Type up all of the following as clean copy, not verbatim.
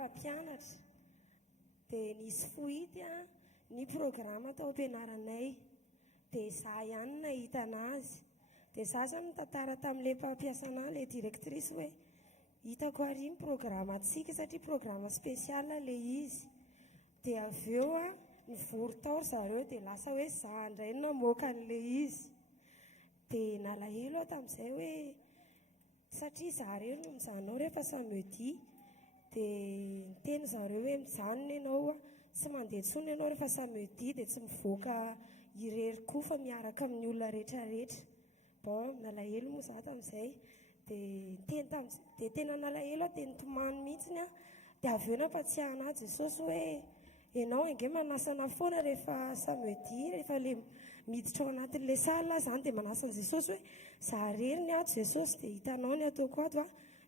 Mpampianatra dia nisy foity ny programa tao ampianaranay dia izaho ihany nahita anazy dia izaho zany nitantara tamin'ilay mpampiasa anahy ilay directrice hoe hitako ary ny programa antsika satria programa spesial ilay izy dia avy eo nivory tao zareo dia lasa hoe izaho indray namoaka an'ilay izy dia nalahelo aho tamin'izay hoe satria izaho reo no mijanona rehefa samedi dia teny zareo hoe mijanona ianao tsy mandeha intsony ianao rehefa samedi dia tsy mivoaka irery koa fa miaraka amin'ny olona rehetrarehetra. Bon, nalahelo moa izaho tamin'izay dia tena nalahelo dia nitomany mihitsiny dia avy eo nampatsiahy anahy Jesosy hoe ianao ange manasana foana rehefa samedi rehefa ilay miditra ao anatin'ilay sala zany dia manasana Jesosy hoe izaho rery ny ato Jesosy dia hitanao ny ataoko ato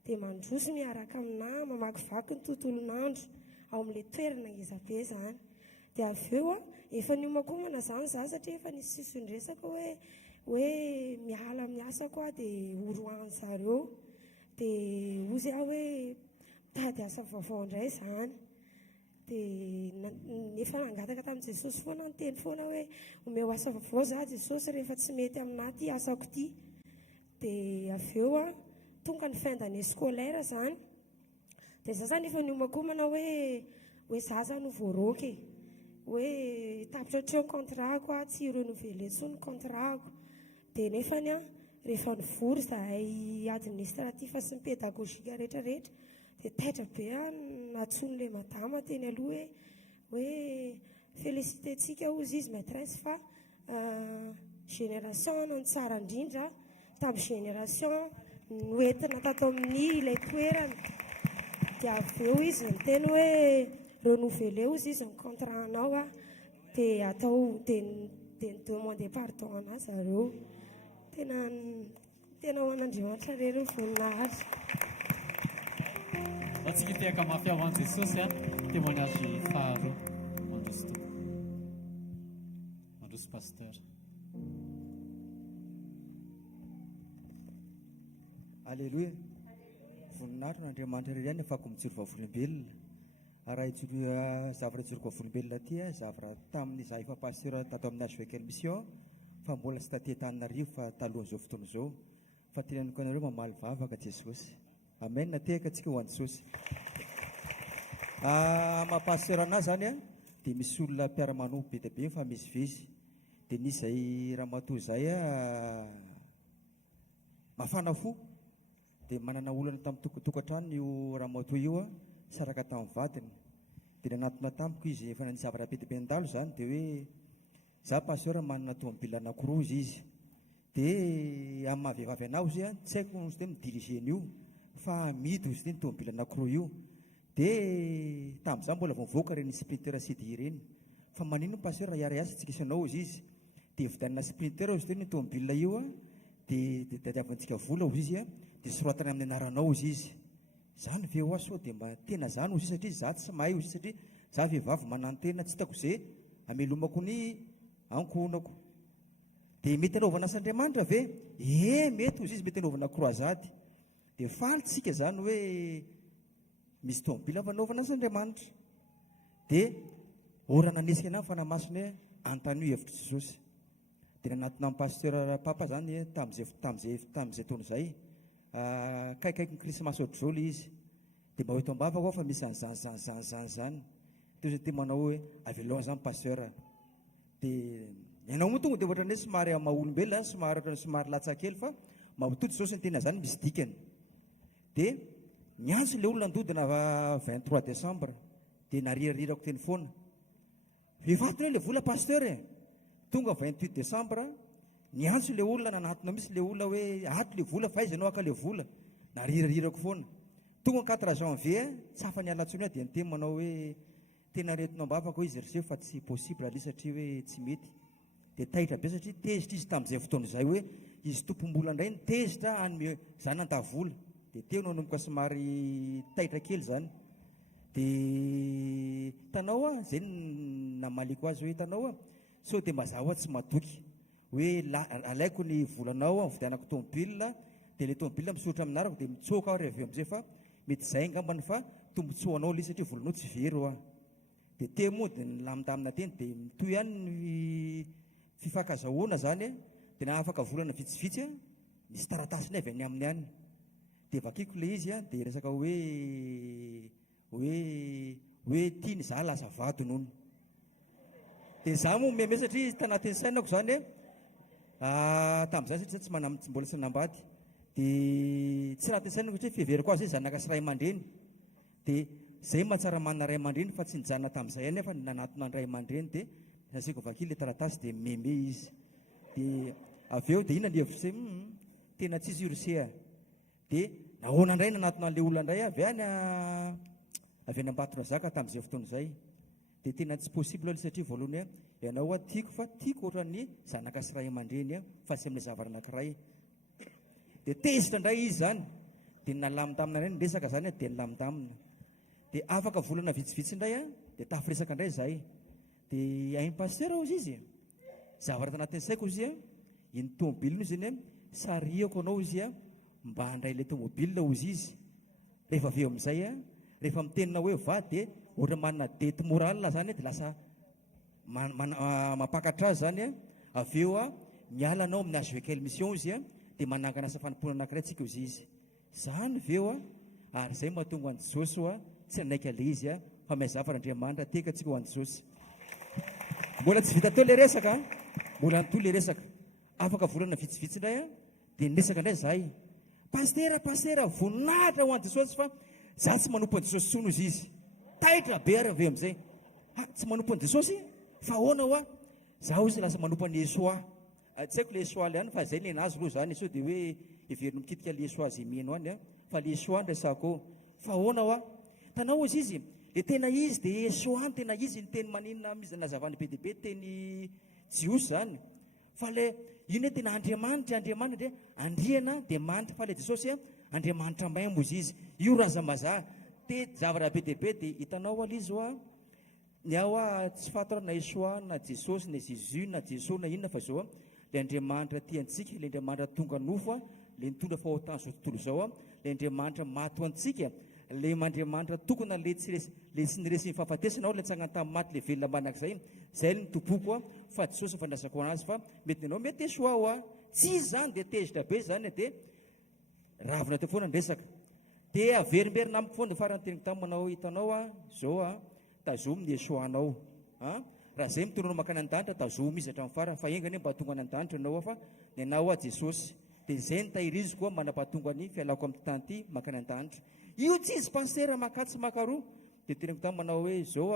dia mandroso miaraka aminahy mamakivaky ny tontolon'andro ao amin'ilay toerana ngezabe zany dia avy eo efa niomakomana zany za satria efa nisy sisondresaka hoe miala amin'ny asako dia oroany zareo dia ozy aho hoe tady asa vaovao indray zany dia nefa nangataka tamin'i Jesosy foana ny teny foana hoe omeo asa vaovao za Jesosy rehefa tsy mety aminah ty asako ty dia avy eo tonga ny fin d'année scolaire zany dia za zany efa niomakomana hoe za zany ho voaroky hoe tapitra hatreo contratko tsy renouvelé tsony contratko dia nefany rehefa nivory zahay administratif sy ny pédagogique rehetrarehetra dia taitra be natson'ilay madama teny aloha hoe félicité tsika ozy izy maîtresse fa génération ny tsara indrindra tamin'ny génération noentina tato amin'ny ilay toerana dia avy eo izy ny teny hoe renouvelé ozy izy ny contrat anao dia atao dia nidemande pardon anah zareo tena ho an'Andriamanitra rery ny voninahitra. Atsika tehaka mafiavan'i Jesosy témoignage faharoa mandroso tompo mandroso pasteur. Alleluia. Voninahitra n'Andriamanitra rery ihany afaka mijoro vavolombelona. Raha ijoro zavatra ijoroko vavolombelona ty zavatra tamin'ny za efa pasteur tato amin'ny hvkl-mission fa mbola tsy taty Antananarivo fa talohan'izao fotoana izao fa teneniko anareo mamaly vavaka Jesosy. Amen. Natehaka antsika ho an'i Jesosy. Mahapasteur anahy zany dia misy olona mpiara-manohy be dia be mifamezivezy dia nisy zay ramatoa zay mafana fo dia manana olana tamin'ny tokantrano io ramatoa io saraka tamin'ny vadiny dia nanatona tamiko izy efa nanisy zavatra be dia be ndalo zany dia hoe za pasteur manana tomobile anankiroa izy dia amin'ny mahavehivavy anao izy tsy haiko ny dia midirigeny io fa amidy izy ny tomobile anankiroa io dia tamin'izany mbola voavoaka reny sprinter CD ireny fa manino pasteur iara-iasa tsika isanao izy dia vidanina sprinter izy ny tomobile io dia tadiavantsika vola ozy izy dia soratany amin'ny anaranao izy zany ve ho aso dia mba tena zany ozy satria za tsy mahay ozy satria za vehivavy manano tena tsy hitako izay amelomako ny ankonako dia mety anaovana as'Andriamanitra ve mety ozy izy mety anaovana croisade dia faly tsika zany hoe misy tomobile fanaovana as'Andriamanitra dia orana anesika ana fanamasina antany hevitra Jesosy dia nanatona amin'ny pasteur papa zany tamin'izay taona izay kaikaiky ny krismasy ohatr'izao izy dia mba hoeto ambavako fa misy zany teo ty manao hoe aveloha zany pasteur dia ianao moa tonga dia ohatrany hoe somary maha-olombelona somary latsakely fa mampitoto Jesosy ny tena zany misy dikany dia niantso ilay olona andodina 23 décembre dia naririrako teny foana vevatona ilay vola pasteur tonga 28 décembre niantso ilay olona nanatona misy ilay olona hoe ato ilay vola fa izy aka ilay vola naririrako foana tonga 4 janvier tsy hafa nialatsony dia niteny manao hoe tena retina ambavako izy riseo fa tsy possible ali satria hoe tsy mety dia taitra be satria tezitra izy tamin'izay fotoana izay hoe izy tompom-bola indray ny tezitra anyme zanantavola dia teo no anomboka somary taitra kely zany dia tanao zay namaliko azy hoe tanao so dia mba zaho tsy madoky hoe alaiko ny volanao vidianako tomobile dia ilay tomobile misoratra aminarako dia mitsoka aho rehefa amin'izay fa mety zay angambany fa tombotsoanao ilay satria volanao tsy very dia teo moa dia nilamindamina teny dia mitoy ihany ny fifakazahoana zany dia na afaka volana vitsivitsy misy taratasiny avy any amin'ny any dia vakiko ilay izy dia resaka hoe tiany za lasa vady nono dia za moa meme satria tanatin'ny sainako zany tamin'izany satria tsy mbola tsy nambady dia tsy anatin'ny sainako satria fiheveriko azy zanaka sy ray aman-dreny dia zay mahatsara manana ray aman-dreny fa tsy nijanona tamin'izay any fa nanatona ny ray aman-dreny dia nasiko vakily ilay taratasy dia meme izy dia avy eo dia ina ny hevitra say tena tsisy urusea dia nahoana indray nanatona an'ilay olona indray avy any Ambatotra zaka tamin'izay fotoana izay dia tena tsy possible ilay satria voalohany ianao tiako fa tiako ohatran'ny zanaka sy ray aman-dreny fa tsy amin'ny zavatra anankiray dia tezitra indray izy zany dia nalamindamina indray nyresaka zany dia nilamindamina dia afaka volana vitsivitsy indray dia tafiresaka indray zay dia aim-pasitera ozy izy zavatra tanatin'ny saiko izy iny tomobilina izy iny sariako anao izy mba handray ilay tomobilina ozy izy rehefa avy eo amin'izay rehefa mitenina hoe va dia ohatra manana dety morale zany dia lasa mampakatra azy zany avy eo miala anao amin'ny hvkl-mission izy dia manangana asa fanompoana anankiray tsika ozy izy zany avy eo ary izay mahatonga an'i Jesosy tsy anaika le izy fa miazavaran'Andriamanitra teka tsika ho an'i Jesosy. Mbola tsy vita teo le resaka mbola nyto le resaka afaka volana vitsivitsy indray dia nesaka indray zahay pastera voninahitra ho an'i Jesosy fa za tsy manompo an'i Jesosy tsony ozy izy taitra be ary avy amin'izay tsy manompo an'i Jesosy fa ahoana ho za ozy lasa manompo an'i Esoa tsy haiko le Esoa le ihany fa zay le nazy loha zany sao dia hoe heverino mikitika le Esoa zay mino any fa le Esoa ndresako fa ahoana ho tanao ozy izy le tena izy dia Esoa ny tena izy ny teny maninona mizy nazavany be dia be teny jiosy zany fa le ino hoe tena Andriamanitra dia andriana dia manitra fa le Jesosy Andriamanitra maimbo izy izy io razambaza te zavatra be dia be dia hitanao ala izy ny ao tsy fatara na Esoa na Jesosy na Jésus na Jesosy na inona fa zao le Andriamanitra tiantsika le Andriamanitra tonga nofo le nitondra fahotana zao tontolo zao le Andriamanitra mato antsika le Andriamanitra tokona le tsy niresy fahafatesanao le tsagna tamin'ny maty le velona manak'izay zay ny topoko fa Jesosy fandraisako anazy fa mety anao mety Esoa tsy izy zany dia tezitra be zany dia ravina teo foana ndresaka dia averimberina amiko foana farany teniko tamin'ny manao hitanao zao tazomy ny Esoanao raha zay mitononao makany an-danitra tazomy izy hatramin'ny farany fa engany mba hatonga any an-danitra anao fa ny anao Jesosy dia zay ny tahiriziko manam-pahatonga ny fialako amin'ny tany ity makany an-danitra io tsy izy pastera makatsy makaroa dia teniko tamin'ny manao hoe zao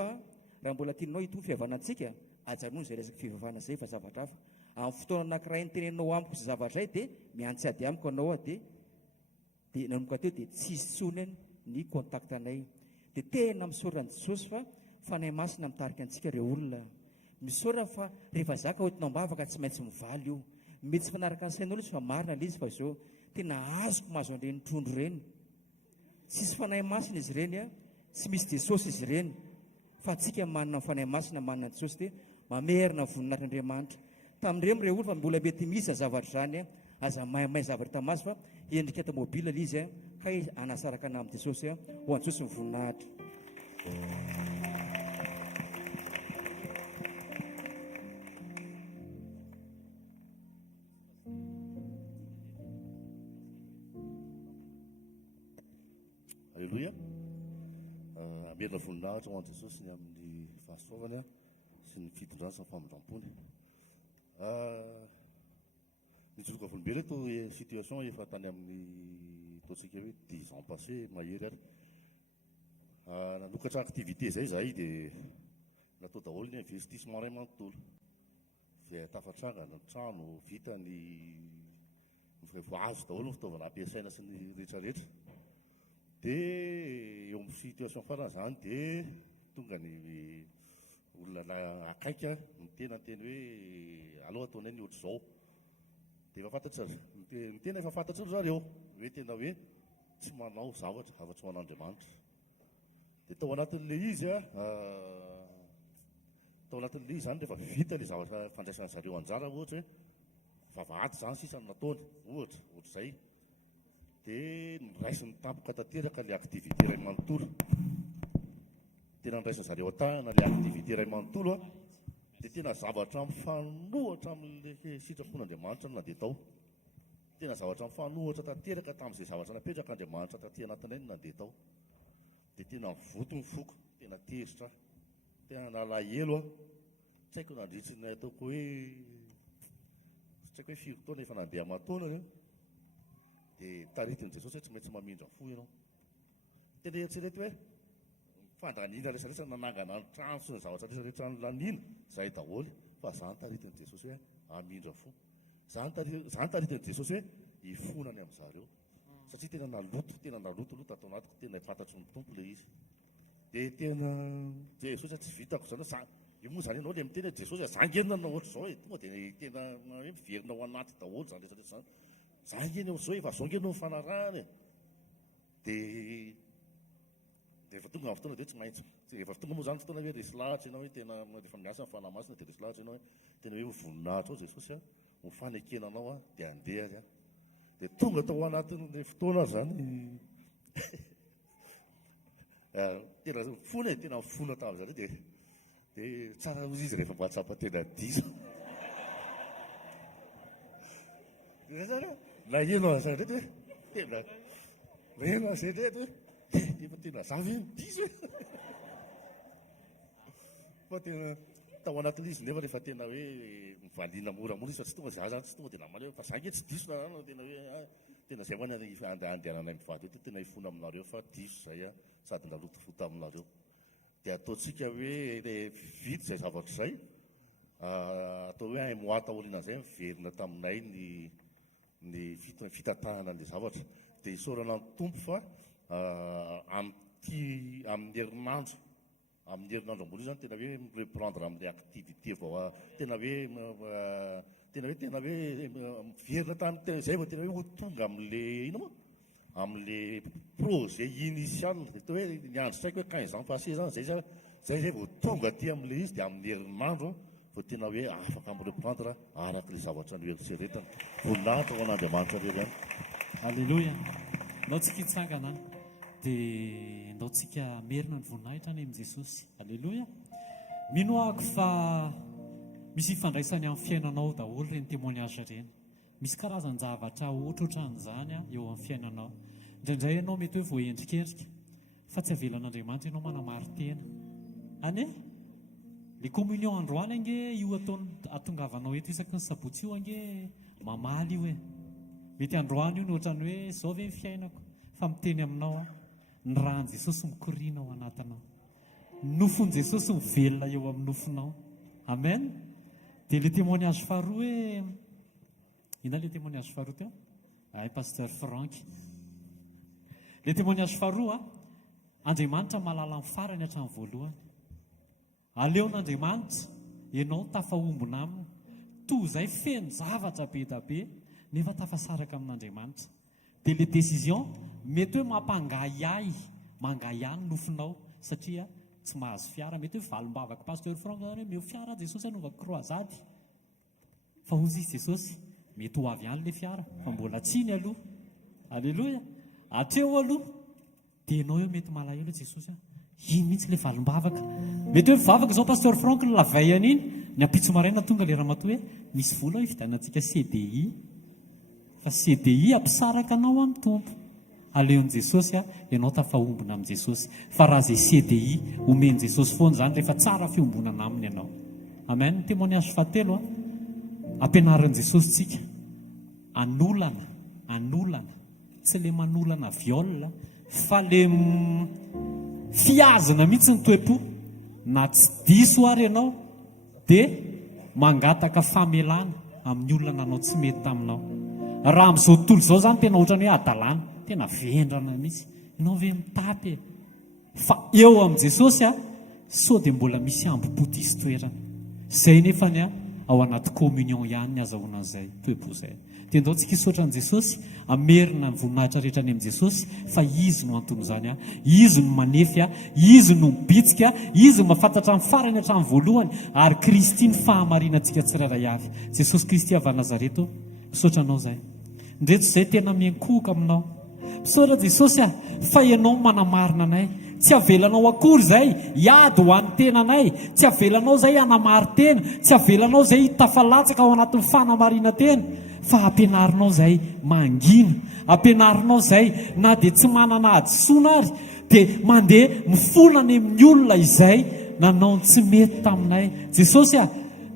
raha mbola tianao itony fihavanantsika ajanony zay resaka fivavahana zay fa zavatra hafa amin'ny fotoana anankiray ny tenenao amiko sy zavatra zay dia miantsy ady amiko anao dia nanomboka teo dia tsy izy tsony ny kontakta anay dia tena misaoran'i Jesosy fa fanahy masina mitarika antsika ireo olona misaorana fa rehefa zaka hoentinao mbavaka tsy maintsy mivaly io mety tsy fanaraka ny sainao izy fa marina le izy fa zao tena azoko mahazo an'ireny trondro ireny tsisy fanahy masina izy ireny tsy misy Jesosy izy ireny fa atsika manana fanahy masina manana Jesosy dia mamerina voninahitr'Andriamanitra tamin'ireny ireo olona fa mbola mety misy zavatra zany aza mahay zavatra tamazy fa endrika tomobila le izy ka anasaraka ana amin'ny Jesosy ho an'i Jesosy mivoninahitra. Alleluia. Amerina voninahitra ho an'i Jesosy ny amin'ny fahasoavany sy ny fitondrana sy ny famondram-pony. Nitsoka volombelona ito situation efa tany amin'ny ataontsika hoe 10 ans passé mahery ary nanokatra activité zay zahay dia natao daholo ny investissement ray manontolo dia tafatranga ny trano vita ny voazo daholo ny fitaovana ampiasaina sy ny rehetrarehetra dia eo amin'ny situation farany zany dia tonga ny olona akaika mitena hoe aloha ataonay ny ohatr' zao dia efa fantatry mitena efa fantatry ry zareo hoe tena hoe tsy manao zavatra afa-tsy ho an'Andriamanitra dia tao anatin'le izy zany rehefa vita le zavatra fandraisana zareo anjara ohatra hoe vavahady zany sisany nataony ohatra zay dia niraisiny tampoka tanteraka le activité ray manontolo tena niraisina zareo atahana le activité ray manontolo dia tena zavatra mifanohatra amin'le sitrapon'Andriamanitra no nandeha tao tena zavatra mifanohatra tanteraka tamin'izay zavatra napetraka Andriamanitra taty anatinay no nandeha tao dia tena mivoto ny foko tena tezitra tena nalahelo tsy haiko nandritsy ny ataoko hoe tsy haiko hoe firy taona efa nandeha aman-taona dia taritin'i Jesosy hoe tsy maintsy mamindra fo ianao tena eritserety hoe fandaniana rehetrarehetra nanangana ny trano sy ny zavatra rehetrarehetra nolaniana zay daholo fa zany taritin'i Jesosy hoe amindra fo zany taritin'i Jesosy hoe hifonany amin'ny zareo satria tena naloto tao anatiko tena fantatry ny tompo le izy dia tena Jesosy tsy vitako zany io moa zany ianao le miteny Jesosy zangenina na ohatr' zao tonga dia tena hoe miverina ao anaty daholo zany rehetrarehetra zany zangeny ohatr' zao efa zao ngeny no mifanarahany dia efa tonga amin'ny fotoana dia tsy maintsy efa tonga moa zany fotoana hoe resy lahatra ianao hoe tena rehefa miasa ny fanahymasina dia resy lahatra ianao hoe tena hoe voninahitra ao Jesosy a mifanekenanao a dia andeha azy a dia tonga tao anatin'ilay fotoana zany tena fona e tena fona tamin'izany dia tsara ozy izy rehefa mahatsapa tena diso na ino azany reto hoe tena rena zay reto hoe efa tena zavy ny diso e fa tena tao anatin'izy izy nefa rehefa tena hoe mivaliana moramora izy fa tsy tonga zay zany tsy tonga dia namana hoe fa zany tsy diso na tena hoe tena zay hoany andehananay mivady hoe tena hifona aminareo fa diso zay a sady nalotofota aminareo dia ataontsika hoe vity zay zavatra zay atao hoe un mois taoriana zay miverina taminay ny fitatahana an'ilay zavatra dia isaorana ny tompo fa amin'ny herinandro ambony io zany tena hoe reprendre amin'ilay activité vao tena hoe miverina tany zay vao tena hoe ho tonga amin'ilay ino moa amin'ilay projet initial atao hoe ny andro saiko hoe 15 ans passé zany zay vao tonga aty amin'ilay izy dia amin'ny herinandro vao tena hoe afaka mireprendre arak'ilay zavatra ny eritseretana voninahitra ho an'Andriamanitra rery any. Alleloia. Ndao tsika hitsangana dia ndao tsika merina ny voninahitra any amin'i Jesosy. Alleloia. Mino ahako fa misy ifandraisany amin'ny fiainanao daholo reny témoignage reny. Misy karazany zavatra ohatrohatran'izany eo amin'ny fiainanao. Indraindray ianao mety hoe voaendrikendrika fa tsy avelan'Andriamanitra ianao manamary tena. Ane? Le communion androany ange io atongavanao eto isaky ny sabotsy io ange mamaly io e. Mety androany io ny ohatrany hoe zao ve ny fiainako fa miteny aminao ny rahan'i Jesosy mikoriana ao anatinao. Nofon'i Jesosy mivelona eo amin'ny nofonao. Amen. Dia le témoignage faharoa hoe ina le témoignage faharoa teo? Ay pasteur Frank. Le témoignage faharoa Andriamanitra mahalala ny farany hatramin'ny voalohany. Aleon'Andriamanitra ianao tafahombona aminy toy izay feno zavatra be da be nefa tafasaraka amin'Andriamanitra. Dia le décision mety hoe mampangay mangayany nofinao satria tsy mahazo fiara. Mety hoe valim-bavaka pasteur Frank zany hoe meo fiara Jesosy anovako croisade fa hozy izy Jesosy mety ho avy ihany le fiara fa mbola tsiny aloha. Alleloia. Atreo aloha dia ianao eo mety malahelo Jesosy iny mihitsy le valim-bavaka. Mety hoe mivavaka izao pasteur Frank la veille an'iny ny apitso maraina tonga le ramatoa hoe misy vola hividianantsika CDI fa CDI ampisaraka anao amin'ny tompo. Aleon'i Jesosy ianao tafahombona amin'i Jesosy fa raha izay CDI omeny Jesosy foana zany rehefa tsara fiombonana aminy ianao. Amen. Témoignage fahatelo ampianaran'i Jesosy tsika anolana tsy le manolana viole fa le fiazana mihitsy ny toepo na tsy diso ary ianao dia mangataka famelana amin'ny olona nanao tsy mety taminao. Raha amin'izao tontolo izao zany tena ohatrany hoe adalàna tena vendrana mihitsy ianao ve mitapy fa eo amin'i Jesosy sao dia mbola misy ambom-potisy toerana zay nefany ao anaty communion ihany ny azahoana an'izay toepo izay. Dia ndao tsika hisaotra an'i Jesosy amerina ny voninahitra rehetra any amin'i Jesosy fa izy no antony izany izy no manefy izy no mibitsika izy no mahafantatra amin'ny farany hatramin'ny voalohany ary Kristy ny fahamarinantsika tsirairay avy. Jesosy Kristy avy Nazareto misaotra anao zay ndreto izay tena miankohoka aminao. Misaotra Jesosy fa ianao manamarina anay tsy avelanao akory zay hiady ho an'ny tenanay tsy avelanao zay hanamary tena tsy avelanao zay tafalatsaka ao anatin'ny fanamarina tena fa ampianarinao zay mangina ampianarinao zay na dia tsy manana adisoana ary dia mandeha mifolana amin'ny olona izay nanao tsy mety taminay. Jesosy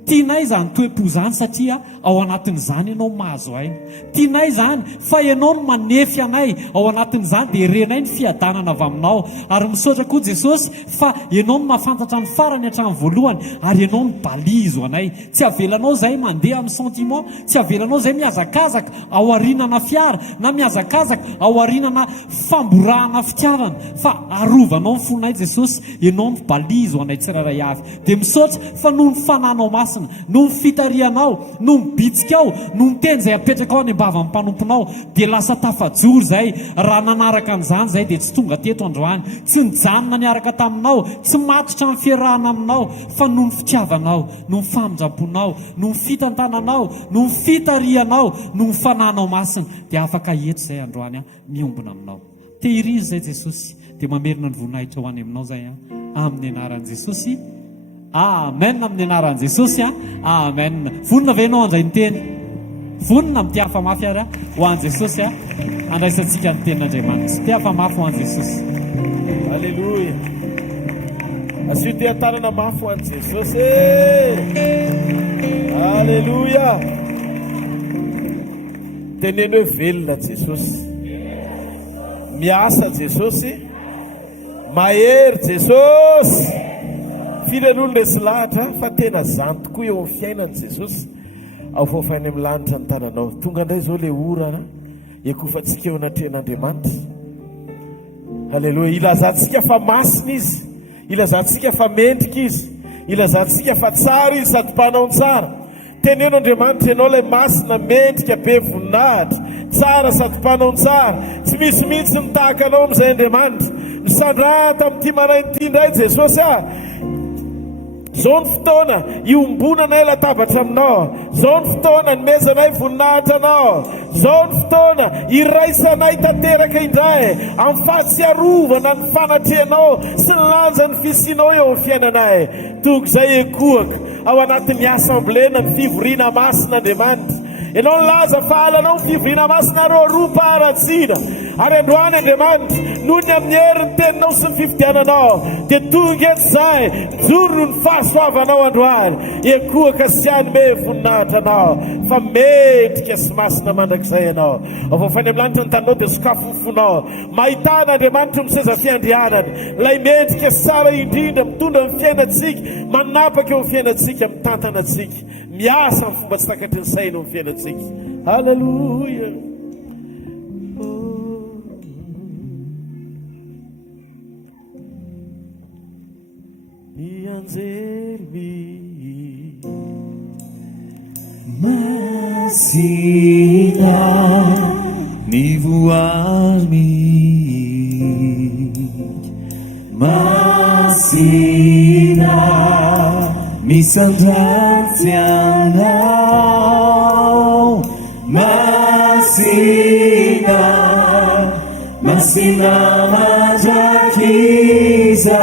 tianay zany toepo zany satria ao anatin'izany ianao mahazo aina. Tianay zany fa ianao no manefy anay ao anatin'izany dia renay ny fiadanana avy aminao. Ary misaotra koa Jesosy fa ianao no mahafantatra ny farany hatramin'ny voalohany ary ianao no balizo anay. Tsy avelanao zay mandeha amin'ny sentiment, tsy avelanao zay miazakazaka ao arinana fiara na miazakazaka ao arinana famborahana fitiavana fa arovanao ny fonay Jesosy ianao no balizo anay tsirairay avy. Dia misaotra fa noho ny fananao masina masina, no ny fitarianao, no ny bitsika ao, no ny teny izay apetraka ao any ambava amin'ny mpanomponao, dia lasa tafajory izay. Raha nanaraka an'izany izay dia tsy tonga teto androany, tsy nijanona niaraka taminao, tsy matotra amin'ny fiarahana aminao, fa no ny fitiavanao, no ny famonjam-ponao, no ny fitantananao, no ny fitarianao, no ny fananao masina, dia afaka eto izay androany miombona aminao. Tehirizy izay Jesosy, dia mamerina ny voninahitra ho any aminao izay amin'ny anaran'i Jesosy. Amen. Amin'ny anaran'i Jesosy. Amen. Vonina ve ianao andray ny teny? Vonina amin'ny tiafa mafy ary ho an'i Jesosy. Andraisantsika ny tenin'Andriamanitra. Tiafa mafy ho an'i Jesosy. Alleluia. Asio tia tanana mafy ho an'i Jesosy. Alleluia. Teneno hoe velona Jesosy. Miasa Jesosy. Mahery Jesosy. Firen'olona resy lahatra fa tena zany tokoa eo amin'ny fiainan'i Jesosy. Ao faofany amin'ny lanitra ny tananao. Tonga indray izao ilay ora ekofantsika eo anatrehan'Andriamanitra. Halleloia. Ilazantsika fa masina izy, ilazantsika fa mendrika izy, ilazantsika fa tsara izy sady mpanao tsara. Teneno Andriamanitra ianao ilay masina, mendrika, be voninahitra, tsara sady mpanao tsara. Tsy misy mihitsy nitahaka anao amin'izay Andriamanitra. Misandraha tamin'ity marain'ity indray Jesosy zao ny fotoana iombonanay latabatra aminao, zao ny fotoana nomezanay voninahitra anao, zao ny fotoana iraisanay tanteraka indray amin'ny fahatsiarovana ny fanatrehanao sy ny lanja ny fisianao eo amin'ny fiainanay. Toy izay ekoaka ao anatin'ny asamblena ny fivoriana masina Andriamanitra. Ianao nilaza fa halanao ny fivoriana masina roa paratsina. Ary androany Andriamanitra, noho ny amin'ny herin'ny teninao sy ny fifidiananao, dia tonga eto izay mijoro ny fahasoavanao androany. Ekoaka sy anome voninahitra anao, fa mendrika sy masina mandrakizay ianao. Avofany amin'ny lanitra ny tananao dia sokafo fonao. Mahitana Andriamanitra miseza fiandrianana, lay mendrika tsara indrindra mitondra ny fiainantsika, manapaka eo ny fiainantsika, mitantanantsika, miasa amin'ny fomba tsy takatry ny saina eo ny fiainantsika. Halleluia. Masina ni voarmi, masina misandratsy anao, masina masina mandrakiza.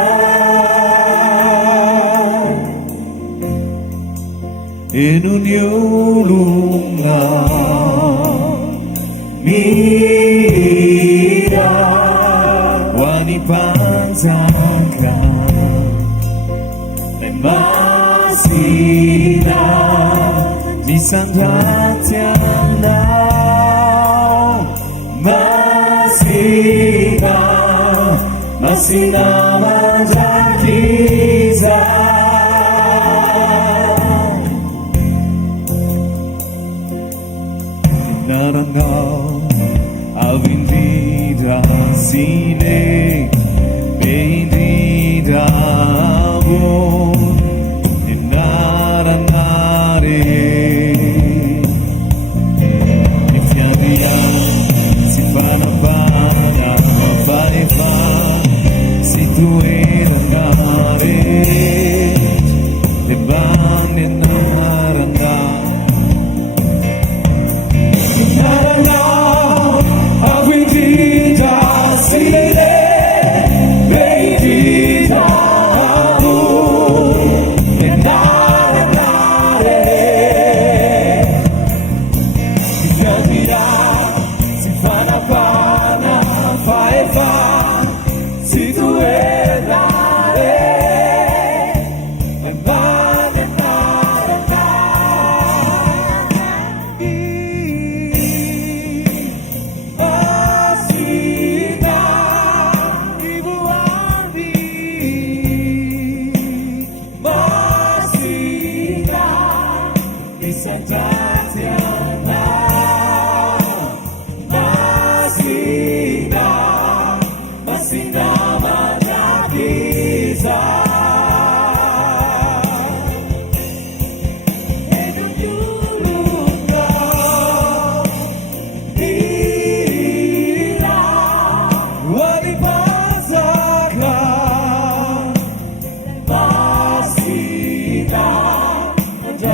Eno ny olona mira ho any mpanjaka, masina misandratsy anao, masina masina mandrakiza. Avindira sine bendira amor naranare ifyandia sifanapana farefa situerangare debane naranga naranga avindira sine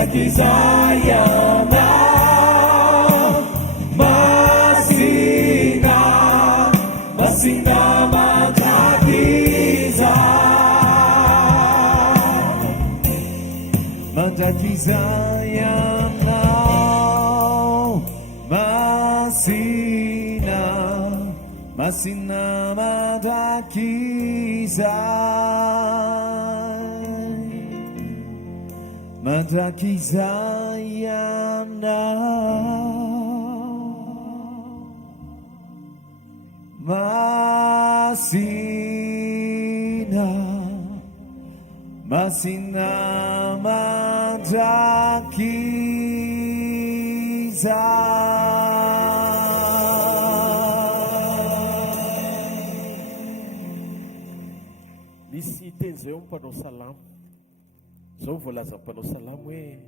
mandrakizayana masina masina mandrakiza mandrakizayana masina masina mandrakiza mandrakizayana masina masina mandrakiza misy teny zay eo mpanao salamo zao voalaza mpanao salamo hoe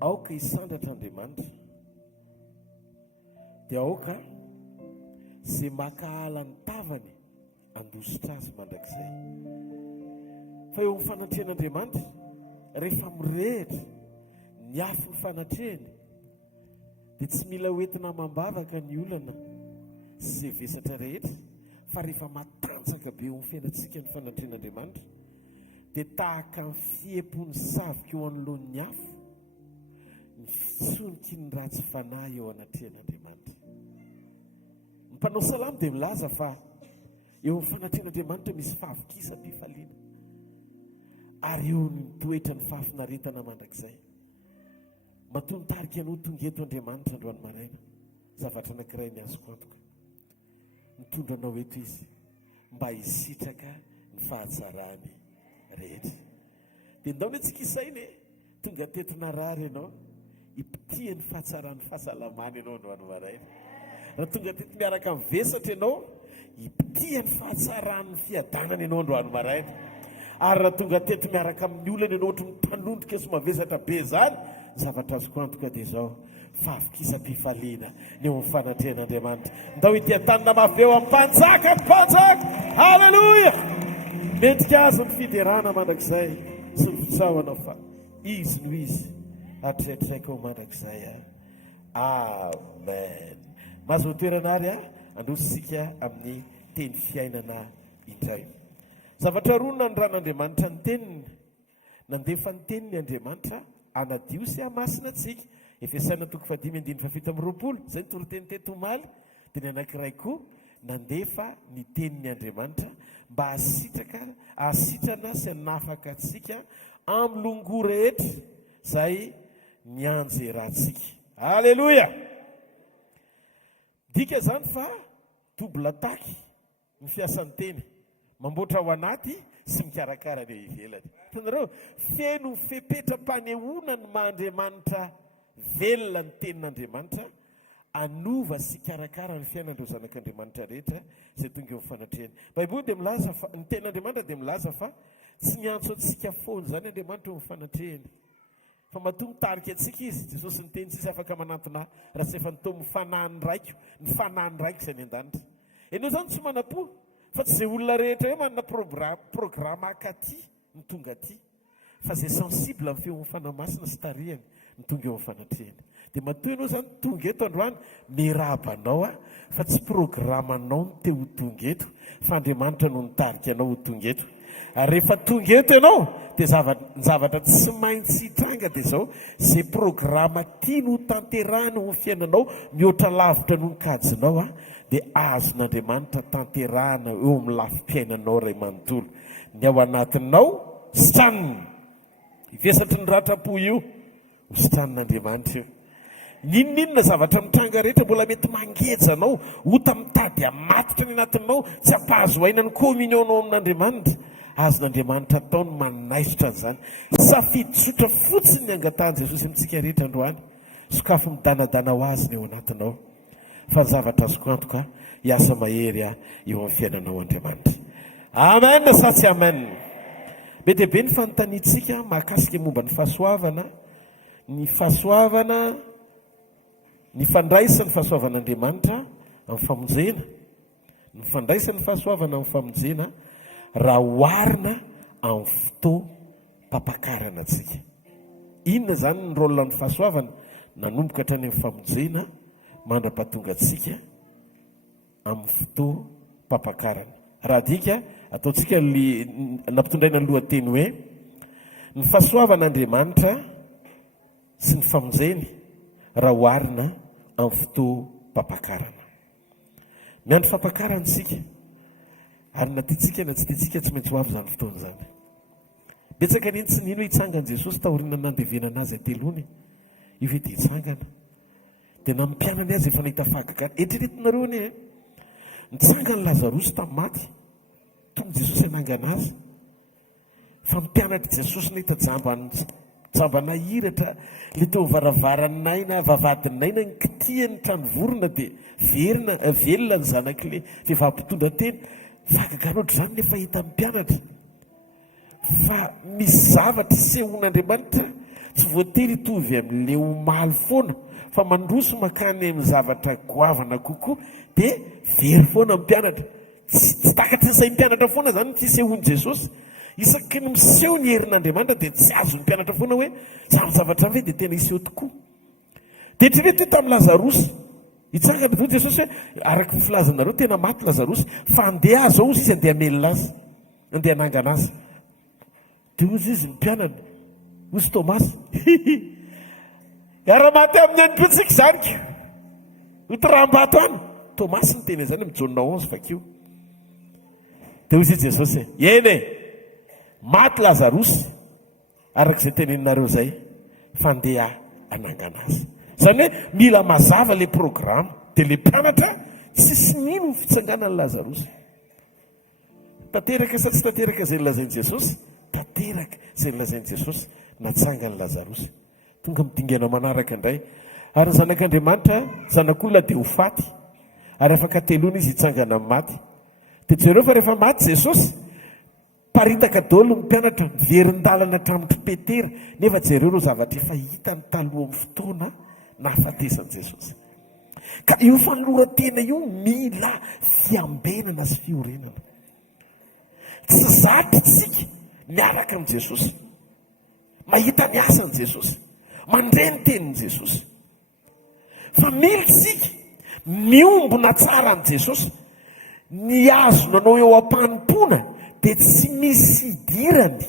aoka hisandratra Andriamanitra dia aoka zay makahala ny tavany andositra azy mandrakizay fa eo mifanatrehan'Andriamanitra rehefa mirehitra ny afo ny fanatrehany dia tsy mila hoentina mambavaka ny olana sy zay vesatra rehetra fa rehefa matanjaka be eo amin'ny fiainantsika ny fanatrehan'Andriamanitra dia tahaka ny fiepony savika eo anoloan'ny afo ny fitsoniky ny ratsy fanahy eo anatrehan'Andriamanitra. Ny mpanao salamo dia milaza fa eo amin'ny fanatrehan'Andriamanitra misy fahavokisam-pifaliana ary eo ny toetra ny fahafinaretana mandrakizay. Matoa nitarika anao tongeto Andriamanitra androany maraina, zavatra anankiray ny azoko antoka mitondra anao eto izy mba hisitraka ny fahatsarany rehetra. Dia ndao ny antsika isainy tonga tetina rary ianao hipitia ny fahatsarany fahasalamany ianao androany maraina. Raha tonga teto miaraka mivesatra ianao hipitia ny fahatsarany fiadanana ianao androany maraina. Ary raha tonga teto miaraka amin'ny olana ianao ohatry mitanondrika sy mavesatra be zany, zavatra azoko antoka dia izao fahavokisam-pifaliana ny eo amin'ny fanatrehan'Andriamanitra. Ndao ity tanana mafy eo amin'ny mpanjaka ny mpanjaka. Halleluja! Mendrika azy ny fiderana mandrakizay sy ny fitsahoana fa izy no izy hatretraika ao mandrakizay. Amen. Mahazo toerana ary andrositsika amin'ny teny fiainana indray. Zavatra roa nandran'Andriamanitra ny teniny, nandefa ny teniny Andriamanitra anadio sy hamasina antsika. Efesaina 5:7-20 zay nitoroteny teto omaly. Dia ny anankiray koa nandefa ny teniny Andriamanitra mba hasitrana sy hanafaka antsika amin'ny longo rehetra zay nianjerahantsika. Halleluja! Dika zany fa double taky ny fiasan'ny teny, mamboatra ao anaty sy mikarakara ny ivelany. Hitanareo, feno fepetra-panehoana ny maha-Andriamanitra velona ny tenin'Andriamanitra, anova sy karakara ny fiainan'ireo zanak'Andriamanitra rehetra izay tonga eo fanatrehany. Baiboly dia milaza fa ny tenin'Andriamanitra dia milaza fa tsy niantso antsika foana zany Andriamanitra eo fanatrehany, fa matoa mitarika antsika izy. Jesosy ny teny tsisy afaka manantona raha tsy efa nitao mifanahany raiko, ny fanahany raiko izay ny an-danitra. Ianao zany tsy mana-po, fa tsy izay olona rehetra hoe manana programa akaty ny tonga aty, fa izay sensible amin'ny feon'ny fanamasina sy tarihany ny tonga eo amin'ny fanatrehany. Dia matoa ianao zany tonga eto androany mirabanao fa tsy programanao ny teo ho tonga eto, fa Andriamanitra no nitarika anao ho tonga eto. Ary rehefa tonga eto ianao dia zavatra tsy maintsy hitranga dia izao, izay programa tiany ho tanterahany ho fiainanao mihoatra lavitra no nikajinao dia azon'Andriamanitra tanterahana eo amin'ny lafim-piainanao ray manontolo. Ny ao anatinao sitraniny ivesatry ny ratra-po io sitranin'Andriamanitra io. Ninninona zavatra mitranga rehetra mbola mety mangejanao ota mitady amatitra ny anatinao, tsy ampahazo aina ny kominionao amin'Andriamanitra, azon'Andriamanitra ataony manaisitra an'izany. Safidy tsotra fotsiny ny angatahany Jesosy amintsika rehetra androany, sokafo midanadana ho azy ny eo anatinao. Fa zavatra azoko antoka hiasa mahery eo amin'ny fiainanao Andriamanitra. Amen sa tsy amen? Be dia be ny fanontaniantsika mahakasika momba ny fahasoavana, ny fandraisany fahasoavan'Andriamanitra amin'ny famonjena, ny fandraisany fahasoavana amin'ny famonjena raha hoarina amin'ny fotoam-pampakarana antsika. inona zany ny rôlan'ny fahasoavana nanomboka hatrany amin'ny famonjena mandra-pahatonga atsika amin'ny fotoam-pampakarana. Raha dika ataontsika nampitondraina ny lohateny hoe ny fahasoavan'Andriamanitra sy ny famonjeny raha hoarina amin'ny fotoam-pampakarana. Miandry fampakarana isika ary na tiatsika na tsy tiatsika tsy maintsy ho avy izany fotoana izany. Betsaka niny tsy nino hoe hitsangana Jesosy taoriana nandevenana azy atelony io ve dia hitsangana dia nampianany azy efa nahita fahagagana. Eritreretinareo anie nitsangana Lazarosy tamin'ny maty tonga Jesosy hanangana azy fa mpianatra Jesosy nahita jambana hiratra le teo varavaranay na vavadinay na nikitihany tranovorona dia velona ny zanak'le vehivavy-mpitondra teny fahagagana ohatr' izany nefa hita mpianatra. Fa misy zavatra sehon'Andriamanitra tsy voatery hitovy amin'le omaly foana fa mandroso makany amin'ny zavatra goavana kokoa dia very foana mpianatra. Tsy takatry ny say mpianatra foana zany fisehoan'i Jesosy. Isaky ny miseho ny herin'Andriamanitra dia tsy azo ny mpianatra foana hoe samy zavatra ve dia tena iseho tokoa. Dia eritrereto tamin'ny Lazarosy hitsangana vo Jesosy hoe araka ny filazanareo tena maty Lazarosy fa andeha azy ao izy andeha hamelona azy andeha hanangana azy. Dia ozy izy mpianana ozy Tomasy ara-maty amin'ny androtsika zaniko hotoram-bato any. Tomasy ny teny izany amin'ny Jauna 11 vakio. Dia ozy Jesosy eny maty Lazarosy arak'izay teneninareo zay fa andeha hanangana azy. Izany hoe mila mazava le programa dia le mpianatra tsisy nino ny fitsanganan'ny Lazarosy. Tanteraka sa tsy tanteraka izay nilazain'i Jesosy? Tanteraka izay nilazain'i Jesosy natsangany Lazarosy. Tonga midingana manaraka indray ary ny zanak'Andriamanitra zanak'olona dia ho faty ary afaka telona izy hitsangana amin'ny maty. Dia jereo fa rehefa maty Jesosy paritaka daholo ny mpianatra miverin-dalana hatramin'ny Petera nefa jereo ireo zavatra efa hitany taloha amin'ny fotoana nahafatesan'i Jesosy. Ka io fanoloran-tena io mila fiambenana sy fiorenana. Tsy zatra isika miaraka amin'ny Jesosy, mahita ny asan'i Jesosy, mandre ny tenin'i Jesosy. Fa mila isika miombona tsara an' Jesosy, ny azonanao eo am-panimpona dia tsy misy idirany,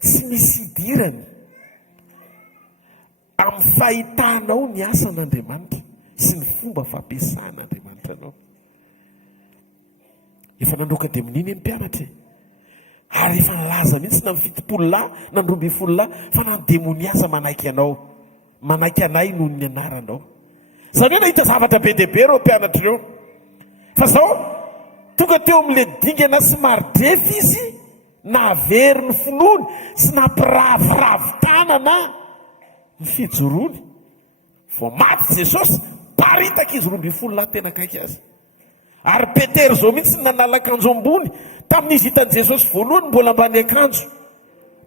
tsy misy idirany amin'ny fahitanao ny asan'Andriamanitra sy ny fomba fampiasan'Andriamanitra anao. Efa nandroaka dia mininy ny mpianatra ary efa nalaza mihitsy na mifitopololahy na 12 fa nandemoniasa manaiky anao, manaiky anay noho ny anaranao. Izany hoe nahita zavatra be dehibe ireo mpianatra ireo. Fa zao tonga teo amin'le dingana sy maridrefy izy navery ny finoany sy nampiraviravin-tanana ny fijoroany. Vao maty Jesosy paritaka izy 12 tena akaiky azy. Ary Petera zao mihitsy nanala akanjo ambony tamin'ny vitan'i Jesosy voalohany mbola ambany akanjo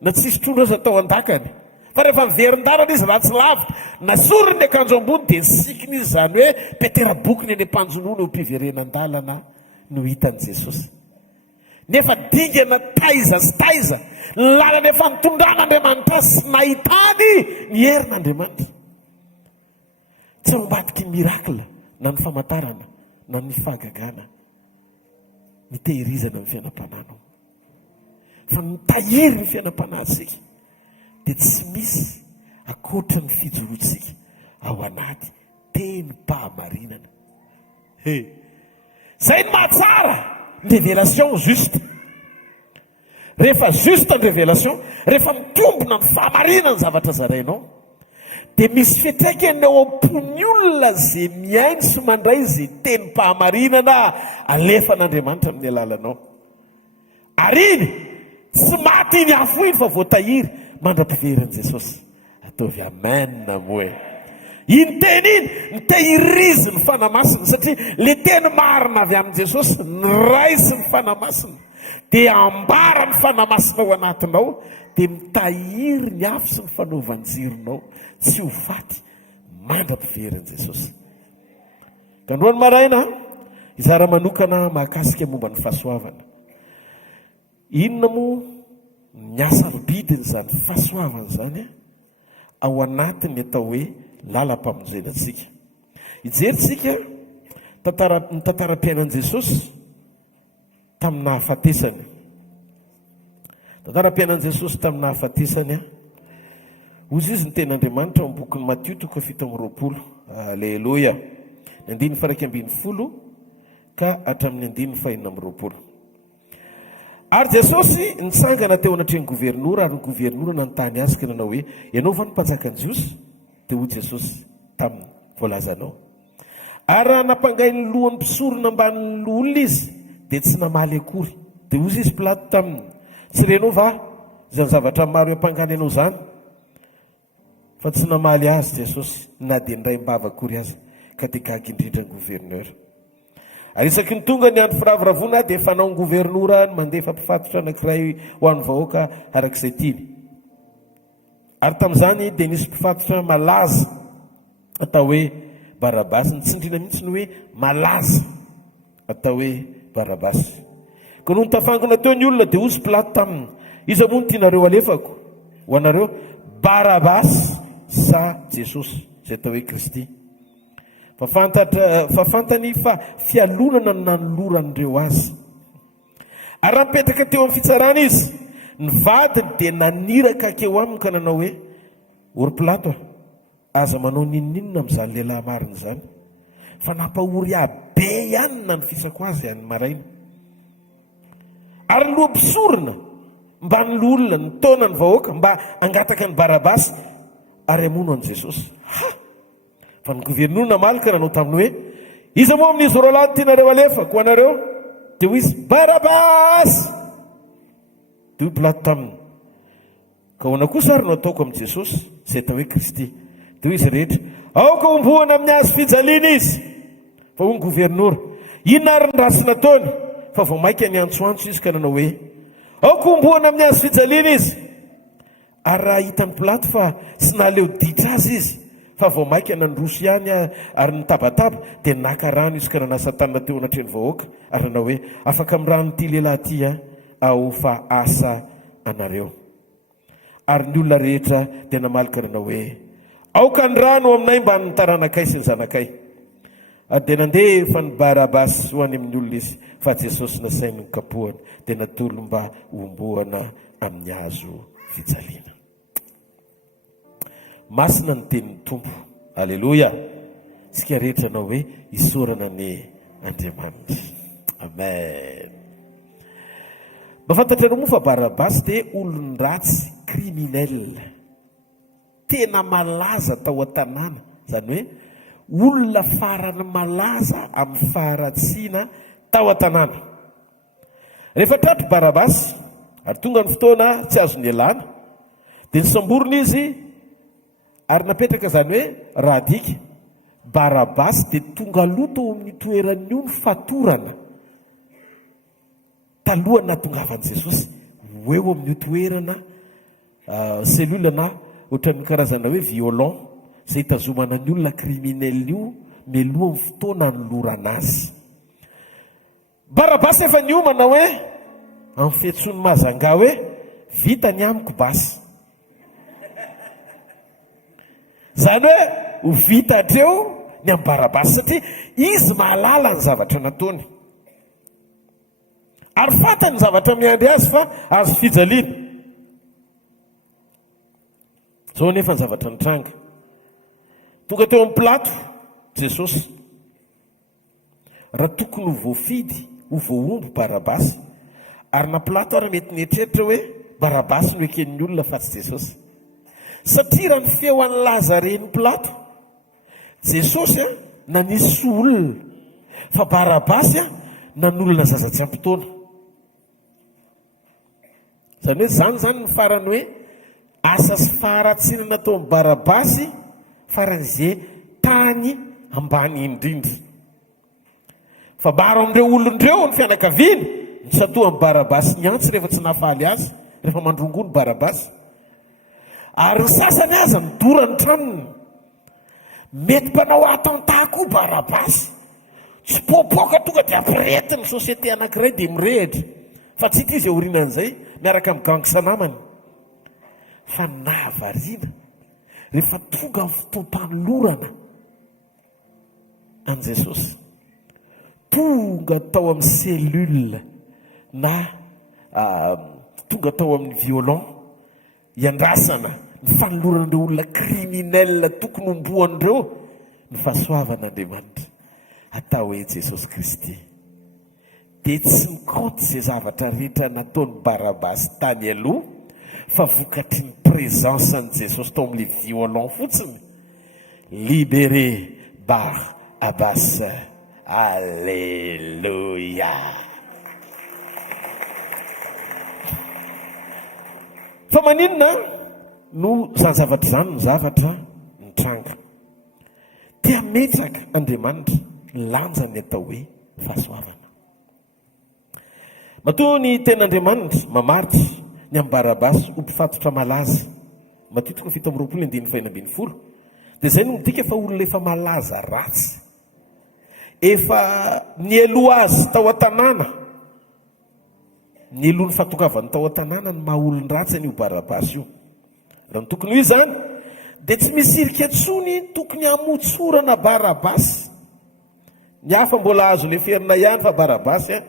na tsisy trondro azy atao an-dakany. Fa rehefa miverin-dalana izy ratsy lavitra nasorony ny akanjo ambony dia nisikiny izy zany hoe Petera bokony eny am-panjonoana eo am-piverenan-dalana no hitan'i Jesosy. Nefa dingana taiza sy taiza ny lalana efa nitondran'Andriamanitra sy nahitany ny herin'Andriamanitra. Tsy ambadiky mirakla na ny famantarana na ny fahagagana ny tehirizana ny fiainam-pananao. Fa nitahiry ny fiainam-panansika dia tsy misy akoatra ny fijoroantsika ao anaty tenim-pahamarinana. Zay ny mahatsara ny révélation juste. Rehefa juste ny révélation, rehefa mitombona ny fahamarinana ny zavatra zarainao dia misy fiatraikany ao am-pony olona izay miaino sy mandray izay tenim-pahamarinana alefan'Andriamanitra amin'ny alalanao. Ary iny tsy maty iny afo iny fa voatahiry mandra-piveran'i Jesosy. Ataovy amen moe. Iny teny iny nitehirizy ny fanamasina satria le teny marina avy amin'i Jesosy niraisy ny fanamasina dia ambara ny fanamasina ao anatinao dia mitahiry ny afo sy ny fanaovanjironao tsy ho faty mandra-piveran'i Jesosy. Ka androany maraina izara manokana mahakasika momba ny fahasoavana. Inona moa ny asa ny bidiny izany fahasoavana izany a? ao anatiny atao hoe lalam-pamonjena antsika. Ijeritsika ny tantaram-piainan Jesosy tamin'ny nahafatesany. Tantaram-piainan Jesosy tamin'ny nahafatesany ozy izy ny ten'Andriamanitra amin'ny bokin'ny Matio 7:20. Aleluia. 9:20 ka hatramin'ny 9:20. Ary Jesosy nitsangana teo anatrehan'ny gouvernoura, ary ny gouvernoura nanontany azy ka nanao hoe ianao va nipajakan'i Jiosy? Dia hoy Jesosy taminy voalazanao. Ary raha nampangainy lohan'ny mpisorona ambanin'ny olona izy dia tsy namaly akory. Dia hoy izy Pilato taminy, tsy renao va izany zavatra maro hampangany ianao zany? Fa tsy namaly azy Jesosy, na dia ndray mbava akory azy, ka dia gaga indrindra ny gouverneur. Ary isaky ny tonga ny andro firavoravona dia fanao ny gouvernora ny mandefa mpifatotra anankiray ho an'ny vahoaka arak'izay tiany. Ary tamin'izany dia nisy mpifatotra malaza atao hoe Barabasy, nitsindrina mihitsy ny hoe malaza atao hoe Barabasy. Ka noho ny tafangana teo ny olona dia hozy Pilato taminy, iza moa no tianareo alefako ho anareo, Barabasy sa Jesosy izay atao hoe Kristy? Fa fantany fa fialonana no nanoloran'ireo azy. Ary raha mipetraka teo amin'ny fitsarana izy, ny vadiny dia naniraka keo aminy ka nanao hoe, ory Pilato aza manao ninninona amin'izany lehilahy marina izany, fa nampahory abe ihany na nofisako azy any maraina. Ary loha mpisorona mba ny olona ny taona ny vahoaka mba angataka ny Barabasy ary amono an' Jesosy. Fa ny gouverneur namalika nanao taminy hoe, iza moa amin'izy roalahy tianareo alefako ho anareo? Dia hoy izy, Barabasy. Dia hoy Pilato taminy, ka hoana kosa ary no ataoko amin'i Jesosy izay atao hoe Kristy? Dia hoy izy rehetra, aoka ombohana amin'ny hazo fijaliana izy. Fa hoy ny gouverneur, inona ary ny rasy nataony? Fa vao maika ny antsoantso izy ka nanao hoe, aoka ombohana amin'ny hazo fijaliana izy. Ary raha hitan'ny Pilato fa tsy naleo ditra azy izy, fa vao maika nandroso ihany ary nitabataba, dia naka rano izy ka nanasa tanana teo anatreny vahoaka ary nanao hoe, afaka amin'ny rano ity lehilahy ity ao fa asa anareo. Ary ny olona rehetra dia namalika nanao hoe, aoka ny rano aminay mba ny taranakay sy ny zanakay. Ary dia nandefa ny Barabasy ho any amin'ny olona izy, fa Jesosy nasainy ny kapohana dia natolo mba hombohana amin'ny hazo fijaliana. Masina ny tenin'ny Tompo. Aleluia. Sika rehetra nao hoe isorana ny Andriamanitra. Amen. Mafantatrareo moa fa Barabasy dia olon-dratsy, criminel, tena malaza tao an-tanàna. Zany hoe olona farany malaza amin'ny faharatsiana tao an-tanàna. Rehefa tratry Barabasy ary tonga ny fotoana tsy azo ny elana, dia nisamborona izy ary napetraka zany hoe raha dika Barabasy dia tonga loto ao amin'ny toeran'io ny fatorana talohany nahatongavan'i Jesosy eo amin'ny toerana selula na ohatran'ny karazana hoe violon izay tazomana ny olona criminel io meloha amin'ny fotoana ny lorana azy. Barabasy efa niomana hoe amin'ny fiantsony mazanga hoe vita ny amiko basy. Zany hoe ho vita hatreo ny amin'ny Barabasy satria izy mahalala ny zavatra nataony. Ary fantany zavatra miandry azy fa azo fijaliana. Zao nefa ny zavatra nitranga. Tonga teo amin'ny Pilato Jesosy. Raha tokony ho voafidy, ho voaomby Barabasy. Ary na Pilato ary mety nietreritra hoe Barabasy no eken'ny olona fa tsy Jesosy. Satria raha ny feoan'ny Lazareny Pilato, Jesosy nanisy olona, fa Barabasy nan'olona zaza-tsampitaona. Zany hoe zany ny farany hoe asa sy faharatsiana natao amin'ny Barabasy faran'izay tany ambany indrindry. Fa maro amin'ireo olondreo ny fianakaviany nysatoan'ny Barabasy ny antsy rehefa tsy nahafaly azy, rehefa mandrongony Barabasy. Ary ny sasany aza nidorany tranony. Mety mpanao attentat koa Barabasy. Tsy popoka tonga dia ampirety ny sosiete anankiray dia mirehitra. Fa tsy ity izay orinan'izay miaraka amin'ny gangy sanamany. Fa nahavariana rehefa tonga ny fotoam-panolorana an' Jesosy, tonga tao amin'ny cellule na tonga tao amin'ny violon iandrasana ny fanoloran'ireo olona kriminel tokony omboan'ireo ny fahasoavan'Andriamanitra atao hoe Jesosy Kristy. Dia tsy mikaoty izay zavatra rehetra nataony Barabasy tany aloha, fa vokatry ny présence an' Jesosy tao amin'ilay violon fotsiny. Libéré par Abbas. Alléluia. Fa maninona no zany zavatra zany ny zavatra nitranga. Tia metsaka Andriamanitra lanja ny atao hoe fahasoavana. Matoa ny ten'Andriamanitra mamaritra ny amin'ny Barabasy ho mpifatotra malaza. Matitiko 7:20. Dia izay no midika fa olona efa malaza ratsy, efa nieloha azy tao an-tanàna, nieloha ny fahatokavany tao an-tanàna ny maha olony ratsy an'io Barabasy io. Raha ny tokony io zany dia tsy misirika tsony tokony hamotsorana Barabasy. Ny hafa mbola azo leferina ihany, fa Barabasy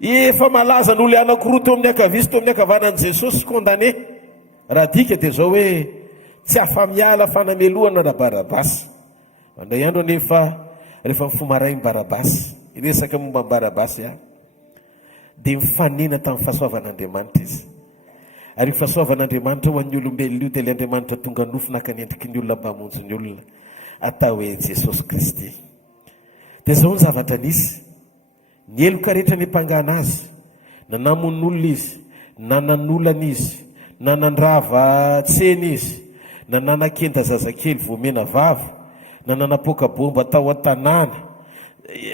efa malaza ny olona anakiroa teo amin'ny akavisy teo amin'ny akavanan'i Jesosy kondané. Raha dika dia zao hoe tsy afa-miala fanamelohana raha Barabasy. Andray andro anefa rehefa mifomarainy Barabasy, resaka momba Barabasy dia mifanena tamin'ny fahasoavan'Andriamanitra izy. Ary io fahasoavan'Andriamanitra ho an'ny olombelona io dia ilay Andriamanitra tonga nofina ka nendriky ny olona mpamonjy ny olona atao hoe Jesosy Kristy. Dia zao ny zavatra nisy. Ny eloka rehetra ny mpangana azy, na namon'olona izy, na nanolana izy, na nandrava tsena izy, na nanakenda zazakely voamena vavy, na nanapoka bomba tao an-tanàna,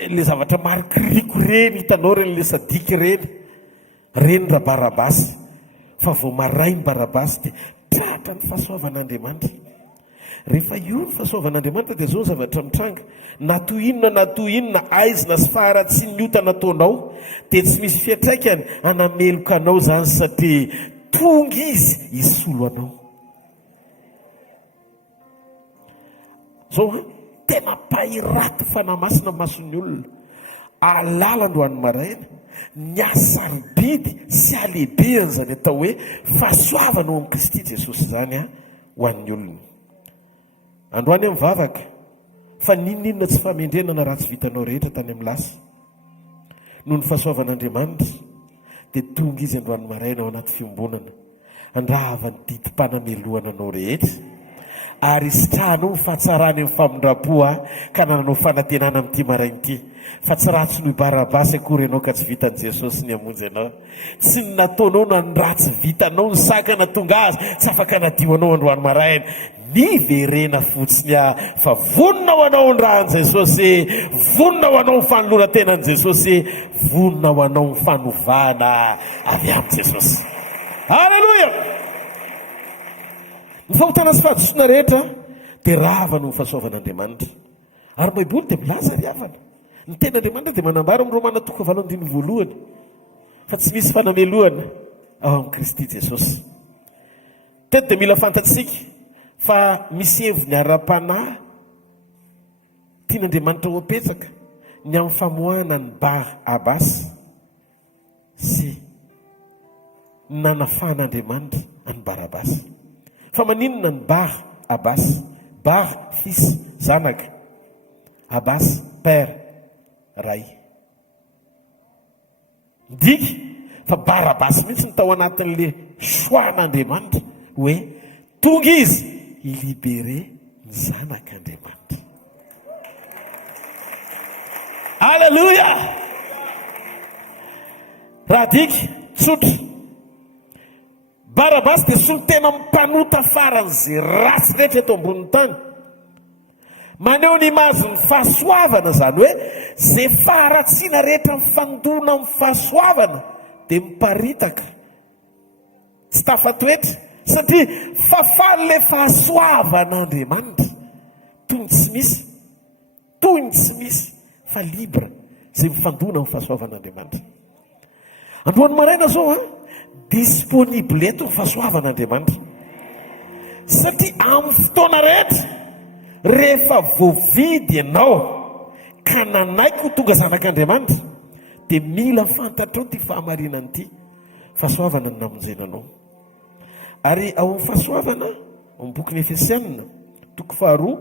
le zavatra marikiriko reny hitanao reny, le sadiky reny raha Barabasy. Fa vao maray ny Barabasy dia tratra ny fahasoavan'Andriamanitra. Rehefa io ny fahasoavan'Andriamanitra dia zao ny zavatra mitranga. Na to inona aizina sy faharatsy ny ota nataonao dia tsy misy fiatraikany anameloka anao zany, satria tonga izy hisolo anao. Zao tena pahiraty fanamasina mason'ny olona, alalandroany maraina, ny asarobidy sy alehibeany zany atao hoe fahasoavana ao amin'ny Kristy Jesosy zany ho an'ny olona. Androany amin'ny vavaka, fa ninona tsy famendrenana raha tsy vitanao rehetra tany amin'ny lasy noho ny fahasoavan'Andriamanitra, dia tonga izy androany maraina ao anaty fiombonana, andrava ny didim-panamelohana anao rehetra, ary sitrahanao ny fahatsarany amin'ny famondrapo ka nananao fanantenana amin'ity maraina ity. Fa tsy ratsy noho Barabasy akory ianao ka tsy vitan'i Jesosy ny hamonjy anao. Tsy ny nataonao na ny ratsy vitanao ny sakana tonga azy tsy afaka nadio anao androany maraina. Niverena fotsiny fa vonona ho anao ny rahan'i Jesosy, vonona ho anao ny fanoloran-tenan'i Jesosy, vonona ho anao ny fanovana avy amin'i Jesosy. Halleluja! Ny fahotana sy fahadisoana rehetra dia rava no fahasoavan'Andriamanitra. Ary Baiboly dia milaza ry havana. Ny ten'Andriamanitra dia manambara amin'ny Romana 7:1 fa tsy misy fanamelohana ao amin'ny Kristy Jesosy. Teto dia mila fantatsika fa misy heviny ara-panahy tian'Andriamanitra ho apetsaka ny amin'ny famoahana ny Barabasy sy nanafan'Andriamanitra any Barabasy. Fa maninona ny Barabasy? Bar fils, zanaka. Abbas père, ray. Diky fa Barabasy mihitsy ny tao anatin'le soan'Andriamanitra hoe tonga izy libéré ny zanak'Andriamanitra. Halleluja! Raha diky tsotra, Barabasy dia solo tena mpanota faran'izay ratsy rehetra eto ambonin'ny tany. Maneho ny imazy ny fahasoavana zany hoe zay faharatsiana rehetra mifandona amin'ny fahasoavana dia miparitaka, tsy tafatoetra, satria fafaly le fahasoavan'Andriamanitra toy ny tsy misy fa libra zay mifandona amin'ny fahasoavan'Andriamanitra. Androany maraina zao disponible eto ny fahasoavan'Andriamanitra. satria amin'ny fotoana rehetra rehefa voavidy ianao ka nanaiky ho tonga zanak'Andriamanitra dia mila fantatrao ty fahamarinany ity fahasoavana ny namonjenanao. Ary ao amin'ny fahasoavana ao amin'ny boky ny Efesianina toko 2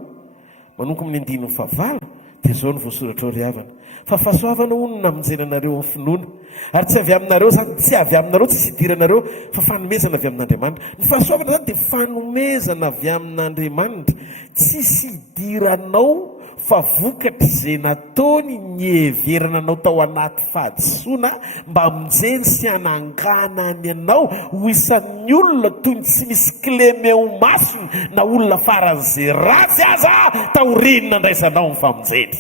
manoko amin'ny 9:9 dia zao ny voasoratra ao ry havana fa fahasoavana hono namonjenanareo amin'ny finoana ary tsy avy aminareo zany, tsy avy aminareo, tsy idiranareo fa fanomezana avy amin'Andriamanitra. Ny fahasoavana zany dia fanomezana avy amin'Andriamanitra, tsy sidiranao fa vokatra izay nataony ny heverana anao tao anaty fahadisoana mba hamonjeny sy hanangana ny anao ho isan'ny olona toy ny tsy misy kleme ho masony na olona faran'izay ratsy aza taorinina ndraisanao ny famonjeny.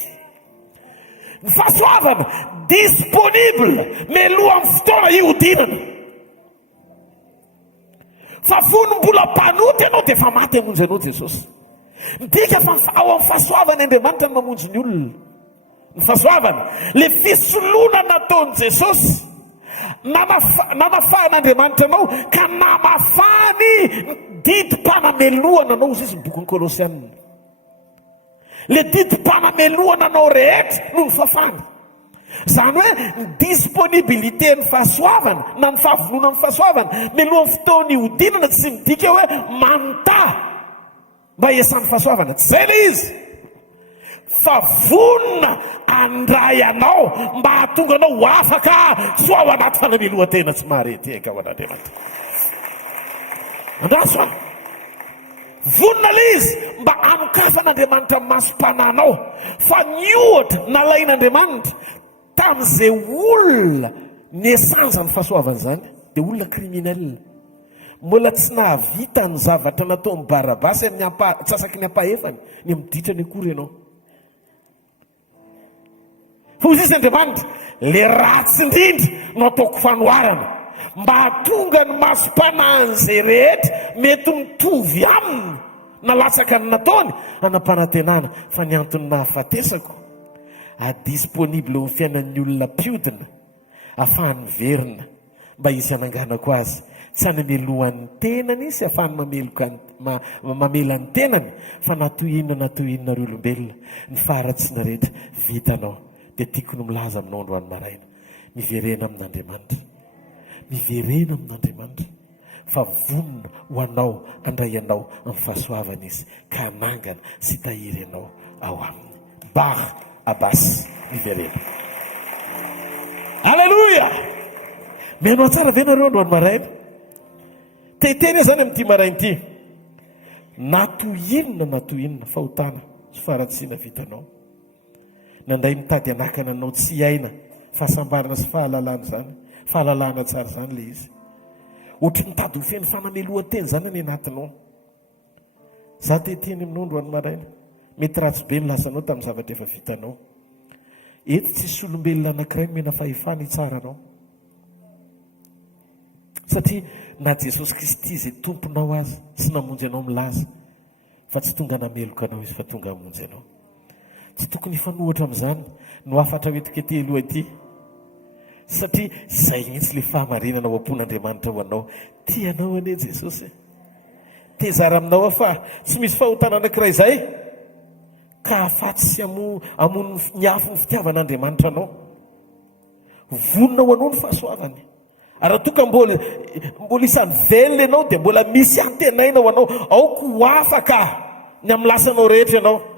Ny fahasoavana disponible meloha amin'ny fotoana iodinana. Fa fonom-bola mpanoty ianao dia efa maty hamonjy anao Jesosy. Midika fa ao amin'ny fahasoavana Andriamanitra ny mamonjy ny olona. Ny fahasoavana, le fisoloana nataon'i Jesosy namafan'Andriamanitra anao ka namafany didim-panameloana anao, izy izy ny bokin'ny Kolosianina. Le didim-panameloana anao rehetra no ny fafana. Zany hoe ny disponibilité ny fahasoavana na ny fahavonona ny fahasoavana melohan'ny fotoana iodinana tsy midika hoe manontany mba hiasan'ny fahasoavana, tsy zay le izy fa vonona andray anao mba hahatonga anao ho afaka so ao anaty fanamelohan-tena tsy maharety eka ao an'Andriamanitra. Andraso a vonona le izy mba anokafan'Andriamanitra amin'ny masom-pananao fa ny ohatra nalain'Andriamanitra tamin'izay olona ny esanza ny fahasoavana zany dia olona kriminel, mbola tsy nahavita ny zavatra nataon'ny Barabasy amin'ny tsasaky ny ampahefany ny miditra ny akory ianao. Fa hoy izy Andriamanitra, le ratsy indrindra no ataoko fanoharana mba hahatonga ny masom-panan'izay rehetra mety mitovy aminy nalatsaka ny nataony anam-panantenana, fa ny antony nahafatesako adisponible ho fiainan'ny olona mpiodina ahafahany miverina mba izy hananganako azy, tsy hanamelohan'ny tenany sy ahafahany mamelan'ny tenany fa natoinona reo olombelona ny faharatsiana rehetra vitanao. Dia tiako no milaza aminao androany maraina, miverena amin'Andriamanitra, miverena amin'Andriamanitra fa vonona ho anao andray anao amin'ny fahasoavana izy ka hanangana sy tahiry anao ao aminy. Bah abasy miverena. Alleluia. Menao tsara ve nareo androany maraina? Teteny zany amin'ity maraina ity, natoinona fahotana sy faharatsiana vitanao. Nandray mitady anakana anao tsy aina fahasambarana sy fahalalana zany, fahalalana tsara zany le izy. Ohatry mitady ho feny fanamelohan-teny zany any anatinao. Za teteny aminao androany maraina, mety ratsy be ny lasanao tamin'ny zavatra efa vitanao. Eto tsisy olombelona anankiray mena fahefana hitsaranao. Satria na Jesosy Kristy izay tomponao azy sy namonjy anao milaza fa tsy tonga nameloka anao izy fa tonga hamonjy anao. Tsy tokony fanohatra amin'izany no afatra hoetikety aloha ity, satria izay mihitsy le fahamarinana ho ampon'Andriamanitra ho anao. Tianao anie Jesosy, tezara aminao fa tsy misy fahotana anankiray izay ka afatsy sy amono ny afo ny fitiavan'Andriamanitra anao. Vonona ho anao ny fahasoavany. Ary toka mbola isan'ny velona ianao dia mbola misy antenaina ho anao, aoko ho afaka ny amin'ny lasanao rehetra ianao.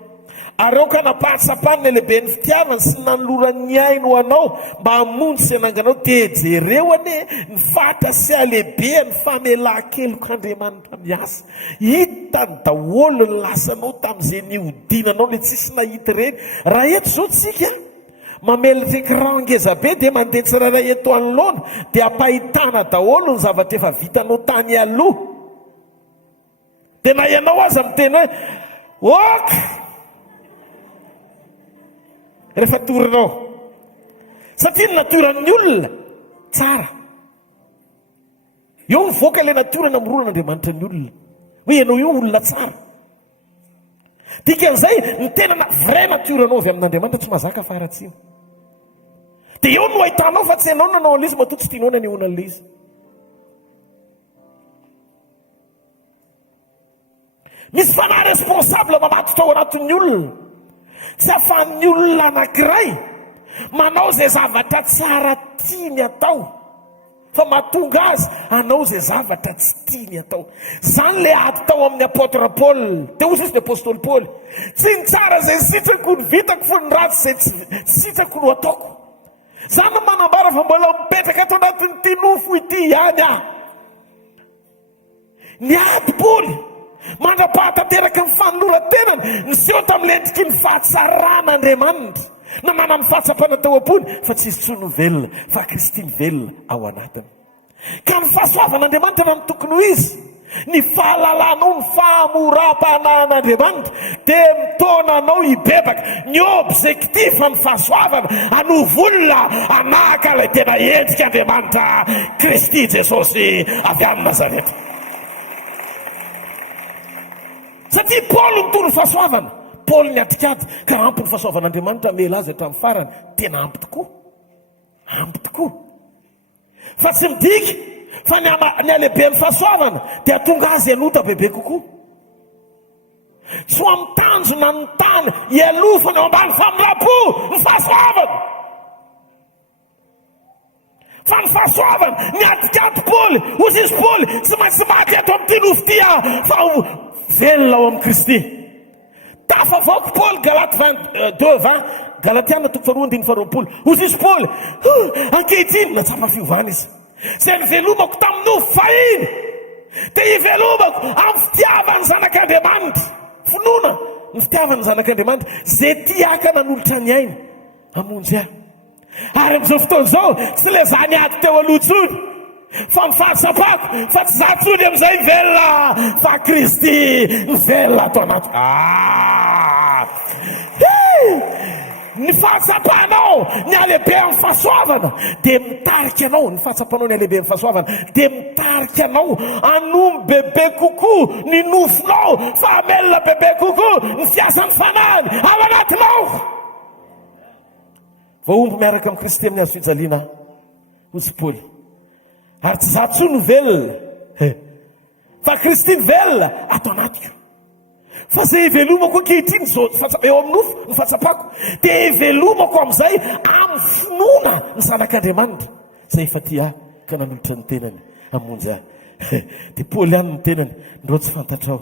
Ary ao ka napahatsapany lehibe ny fitiavany sy nanoloran'ny ainy ho anao mba hamonjy sy hananganao. Dia jereo anie ny fatra sy alehibe ny famelan-keloko Andriamanitra miasa. Hitany daholo ny lasanao tamin'izay niodinanao le tsisy nahita ireny. Raha eto zao tsika mamelatra écran ngeza be dia mandeha tsiraray eto anoloana dia ampahitana daholo ny zavatra efa vitanao tany aloha. Dia na ianao aza miteny hoe ok, rehefa torinao, satria ny natoran'ny olona tsara. Eo mivoaka ilay natora namoron'Andriamanitra ny olona hoe ianao io olona tsara. Dikan'izay ny tena vrai natoranao avy amin'Andriamanitra tsy mahazaka faharatsiana. Dia eo no ahitanao fa tsy ianao nanao an'izy matoa tsy tianao nanehoana an'ilay izy. misy fanahy responsable mamatotra ao anatin'ny olona, tsy afahan'ny olona anankiray manao zay zavatra tsara tiany atao, fa mahatonga azy anao zay zavatra tsy tiany atao. Zany le ady tao amin'ny apôtre Paul, dia ozy izy ny apôstôly Paul, tsy ny tsara zay sitrako ny vitako fo ny ratsy zay tsy sitrako no ataoko. Zany no manambara fa mbola mipetraka ato anatin'ny ity nofo ity ihany aho. Ny ady Paul mandra-pahatanteraka ny fanoloran-tenany niseho tamin'lendriky ny fahatsaraan'Andriamanitra na manana ny fahatsapana tao am-pony, fa tsy izy tsono velona fa Kristy velona ao anatiny. Ka ny fahasoavan'Andriamanitra na ny tokony ho izy, ny fahalalanao, ny fahamoram-panan'Andriamanitra dia mitonanao hibebaka ny objectif ny fahasoavana, hanovolona anaka ilay tena endrika Andriamanitra Kristy Jesosy avy amin'ny Nazareta. Satria Paul mitoro ny fahasoavana, Paul ny atikady ka ampy ny fahasoavan'Andriamanitra mela azy hatramin'ny farany, tena ampy tokoa, ampy tokoa. Fa tsy midika fa ny alehibe ny fahasoavana dia tonga azy ialota bebe kokoa. Tsy ho amin'ny tanjona ny tany ialofana ao ambany famirapo ny fahasoavana. Fa ny fahasoavana ny atikady Paul, ozy izy Paul tsy maintsy maty ato amin'ity nofo ty fa velona ao amin'ny Kristy. Tafavoaka Paul Galaty 22:20, Galatiana 2:20. Ozy izy Paul, ankehitriny natsapa fiovana izy. Zay nivelomako tamin'ny nofo fahiny, dia hivelomako amin'ny fitiavany zanak'Andriamanitra. Finoana ny fitiavany zanak'Andriamanitra zay tiaka nanolotra ny ainy hamonjy ahy. Ary amin'izao fotoana izao tsy le zany ady teo aloha tsony, fa ny fahatsapako fa tsy za tsony amin'izay velona, fa Kristy ny velona atao anaty. Ny fahatsapanao ny alehibe amin'ny fahasoavana dia mitarika anao, ny fahatsapanao ny alehibe amin'ny fahasoavana dia mitarika anao anomby bebe kokoa ny nofonao, fa amelona bebe kokoa ny fiasan'ny fanahiny ao anatinao. Vaomby miaraka amin'ny Kristy amin'ny hazo fijaliana ozy Paul. Ary tsy za tsony velona, fa Kristy ny velona ato anatiko. Fa zay hivelomako ankehitriny zao eo amin'ny nofo ny fahatsapako, dia hivelomako amin'izay amin'ny finoana ny zanak'Andriamanitra zay efa ty ahy ka nanolotra ny tenany hamonjy ahy. Dia Paul ihany ny tenany, ndreo tsy fantatrao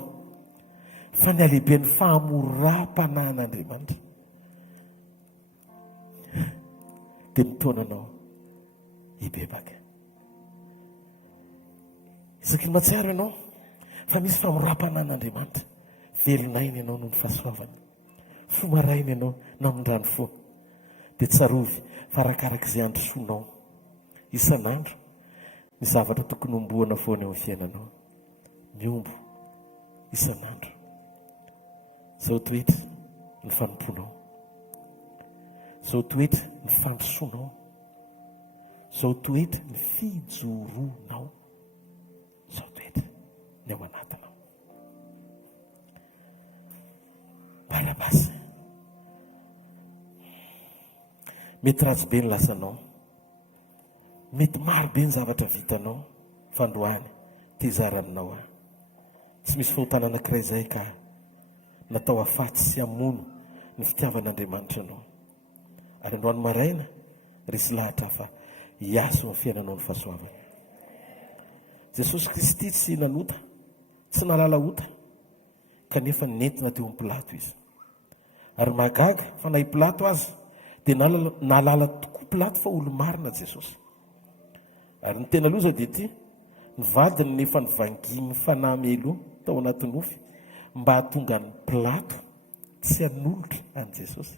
fa ny alehibe ny fahamoram-panahyn'Andriamanitra dia mitonanao hibebaka. Isaky ny matsiaro ianao fa misy famoram-panahyn'Andriamanitra, velonainy ianao no ny fahasoavany, fomarainy ianao na amin'ndrano fo, dia tsarovy fa arakaraka izay androsonao isan'andro ny zavatra tokony omboana foana eo amin'ny fiainanao, miombo isan'andro. Zao toetra ny fanomponao, zao toetra ny fandrosonao, zao toetra ny fijoronao, zao toetra ny ao anatinao. Barabasy, mety ratsy be ny lasanao, mety maro be ny zavatra vitanao fandroany tezara aminao ahy. Tsy misy fahotana anankiray izay ka natao afaty sy amono ny fitiavan'Andriamanitra anao. Ary androany maraina resy lahatra fa hiaso ny fiainanao ny fahasoavana. Jesosy Kristy tsy nanota, tsy nalala ota, kanefa nentina teo amin'ny Pilato izy. Ary magaga fa nahi Pilato azy dia nalala tokoa Pilato fa olo marina Jesosy. Ary ny tena loza dia ty, ny vadiny nefa nivanginy fanahy meloa tao anaty nofy mba hahatonga ny Pilato tsy hanolotra any Jesosy.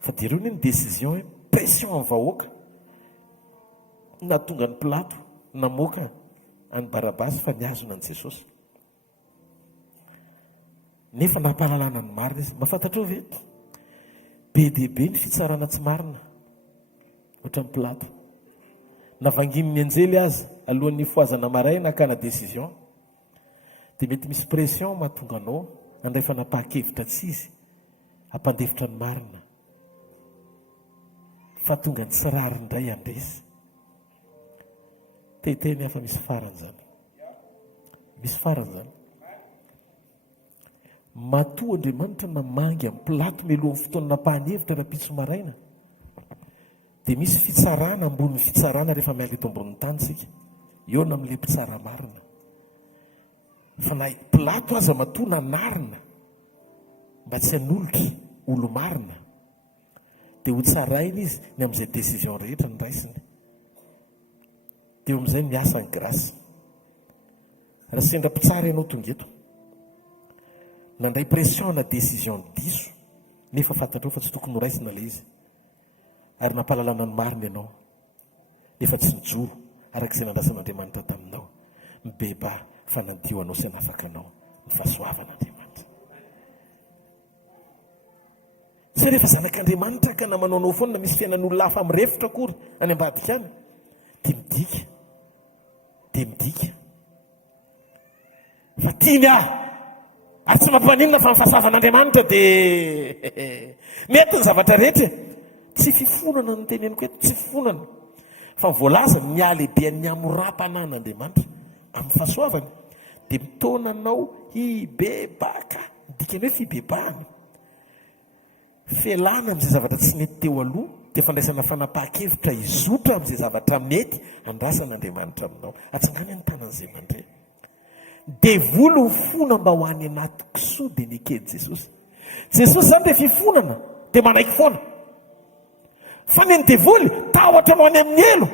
Fa dia ireo ny décision hoe pression amin'ny vahoaka nahatonga ny Pilato namoaka any Barabasy fa niazona any Jesosy. Nefa nampahalalana ny marina izy. Mahafantatrao ve? Be dia be ny fitsarana tsy marina ohatran'ny Pilato. Navanginy ny anjely azy alohan'ny foazana maraina ka na décision, dia mety misy pression mahatonga anao andray fanapahan-kevitra tsy izy hampandefitra ny marina, fa tonga ny tsirary indray andresy. Tehiteny hafa misy farany zany. misy farany zany. Matoa Andriamanitra namangy amin'ny pilato mialohan'ny fotoana nampahany-hevitra raha-pitso maraina. Dia misy fitsarana ambonin'ny fitsarana rehefa miala eto ambonin'ny tany sika. Eo na amin'ilay mpitsara marina. Fa na pilato aza matoa nanarina mba tsy hanolotra olo marina. Dia ho tsaraina izy ny amin'izay décision rehetra ny raisiny. Dia amin'izay miasa ny grasy. Raha sendra mpitsara ianao tonga eto, nandray pression na décision diso, nefa fantatrao fa tsy tokony ho raisina ilay izy. Ary nampahalalana ny marina ianao, nefa tsy nijoro arak'izay nandrasan'Andriamanitra taminao. Mibeba fa nandio anao sy hanafaka anao ny fahasoavan'Andriamanitra. Tsy rehefa zanak'Andriamanitra ka namanao anao foana misy fiainan'olona hafa mirefotra akory any ambadika any, dia midika fa tiany ary tsy mampanina fa ny fahasoavan'Andriamanitra dia mety ny zavatra rehetra. Tsy fifonana ny teneniko eto, tsy fifonana fa voalaza mialehibe ny amorapanaan'Andriamanitra amin'ny fahasoavany. Dia mitonanao hibebaka, dikany hoe fibebahana, felana amin'izay zavatra tsy mety teo aloha, dia fandraisana fanapahan-kevitra izotra amin'izay zavatra mety andrasan'Andriamanitra aminao. Atsangany ny tanan'izay mandray. Devoly ho fona mba ho any anaty kisoa dia nikedy Jesosy. Jesosy zany dia fifonana dia manaiky foana. Fa ny devoly tahotra ho any amin'ny elo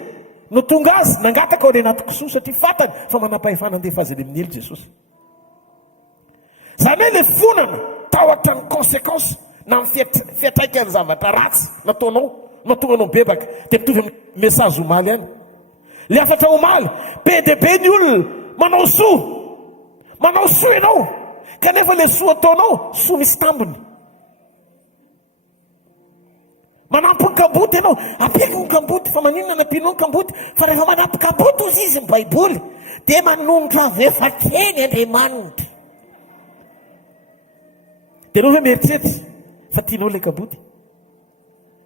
no tonga azy nangataka ao anaty kisoa satria fatany fa manam-pahefana andefa azy any amin'ny elo Jesosy. Zany hoe ilay fonana tahotra ny conséquence na ny fiatraikany zavatra ratsy nataonao, natonga anao bebaka, dia mitovy amin'ny message omaly any. Le afatra omaly, be dia be ny olona manao soa ianao, kanefa le soa ataonao soa misy tambiny. Manampy ny kamboty ianao, ampiako ny kamboty, fa maninona nampianao ny kamboty? Fa rehefa manampy kamboty ozy izy ny baiboly dia manombotra avefa keny Andriamanitra. Dia anao hoe mieritreritra fa tianao ilay kamboty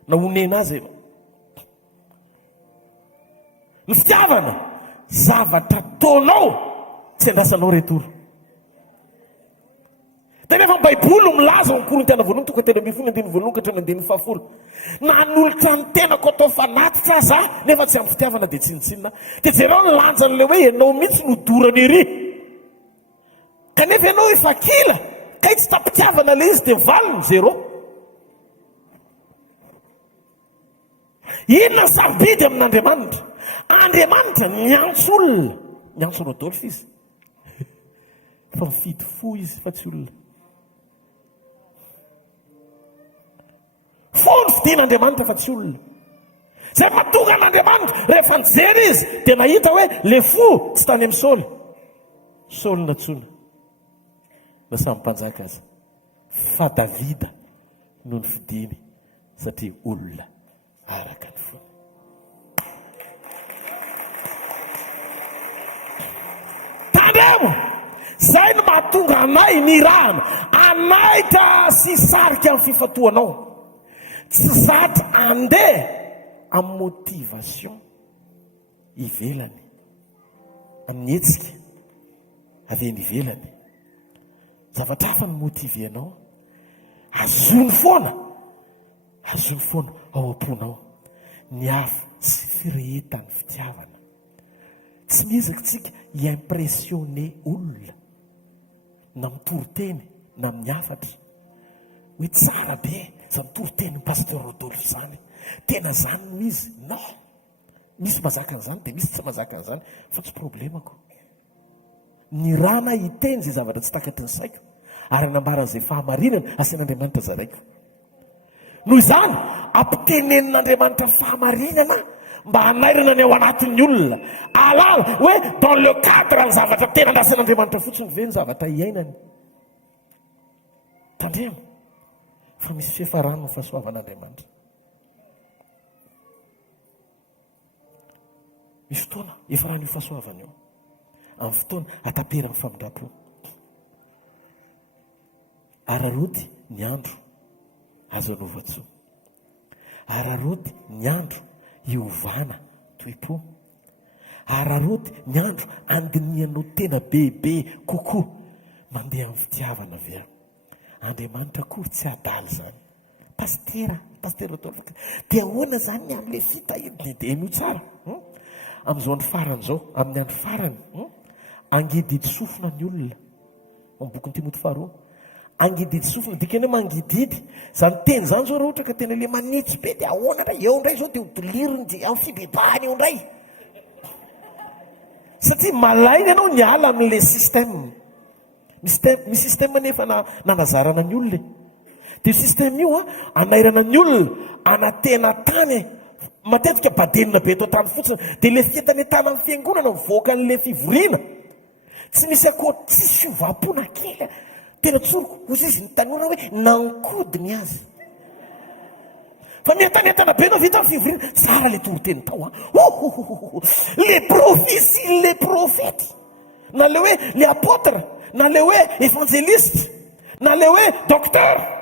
na onena azy ianao. Ny fitiavana zavatra taonao tsy andrasanao retoro. Dia nefa ny baiboly milaza ny Korintiana voalohany toko 3:1-4 nanolotra ny tenako atao fanatitra za nefa tsy amin'ny fitiavana dia tsinitsinina. Dia jereo ny lanjan'ilay hoe ianao mihitsy nodorany ery, kanefa ianao efa kila kay tsy tapitiavana ilay izy dia valiny zero. Inona sarobidy amin'Andriamanitra? Andriamanitra niantso olona, niantso Rodolphe izy fa mifidy fo izy fa tsy olona. Fo ny fidian'Andriamanitra fa tsy olona. Zay mahatonga an'Andriamanitra rehefa nijery izy dia nahita hoe le fo tsy tany amin'ny Saoly natsona na samy mpanjaka azy, fa Davida no ny fidiny satria olona araka ny fo. Tandremo, zay no mahatonga anay nirahana, anayka sy sarika amin'ny fifatoanao. Tsy zatra andeha amin'ny motivation ivelany, amin'ny hetsika aveny ivelany. Zavatra hafa ny motive anao, azony foana ao am-ponao. Ny hafa tsy firehetan'ny fitiavana. Tsy miezaka tsika hiimpressionner olona na mitoriteny na miafatra hoe tsara be za mitoriteny pasteur Rodolphe zany, tena zany mizy. No, misy mazaka an'izany dia misy tsy mazaka an'izany, fa tsy problemako. Ny rana hiteny zay zavatra tsy takatry ny saiko ary anambaran'izay fahamarinana asian'Andriamanitra zaraiko. Noho izany ampitenenin'Andriamanitra fahamarinana mba hanairana ny ao anatin'ny olona, alala hoe dans le cadre ny zavatra tena andrasan'Andriamanitra fotsiny ve ny zavatra iainany. Tandremo, fa misy fiafarany ny fahasoavan'Andriamanitra. Misy fotoana efa raha ny fahasoavana eo, amin'ny fotoana atapera amin'ny famindrapo. Araroty ny andro azo anaova-tsoa, araroty ny andro hiovana toe-po, araroty ny andro andinianao tena bebe kokoa mandeha amin'ny fitiavana avy aho. Andriamanitra kory tsy adaly zany. Pastera dia ahoana zany amin'ilay fitahidiny dia no tsara amin'izao ny farany zao, amin'ny andro farany angididy sofina ny olona amin'ny boky ny Timoty faharoa. Angididy sofina dikany hoe mangididy zany teny zany zao raha ohatra ka tena le manitsy be dia ahoana ndray eo ndray zao dia hodiliriny dia amin'ny fibebahany eo ndray, satria malaina ianao ny ala amin'ilay système. Misy système nefa nanazarana ny olona. Dia système io anairana ny olona anatena tany matetika badenina be atao tany fotsiny. Dia le fientany tany amin'ny fiangonana mivoaka n'ilay fivoriana tsy misy akory, tsisy fiovam-pona kely. Tena tsoroko ozy izy ny tanora hoe nankodiny azy. Fa mientanentana be no vita amin'ny fivoriana. Sara le toroteny tao le prophétie, le prophète, na le hoe le apôtre, na le hoe évangéliste, na le hoe docteur.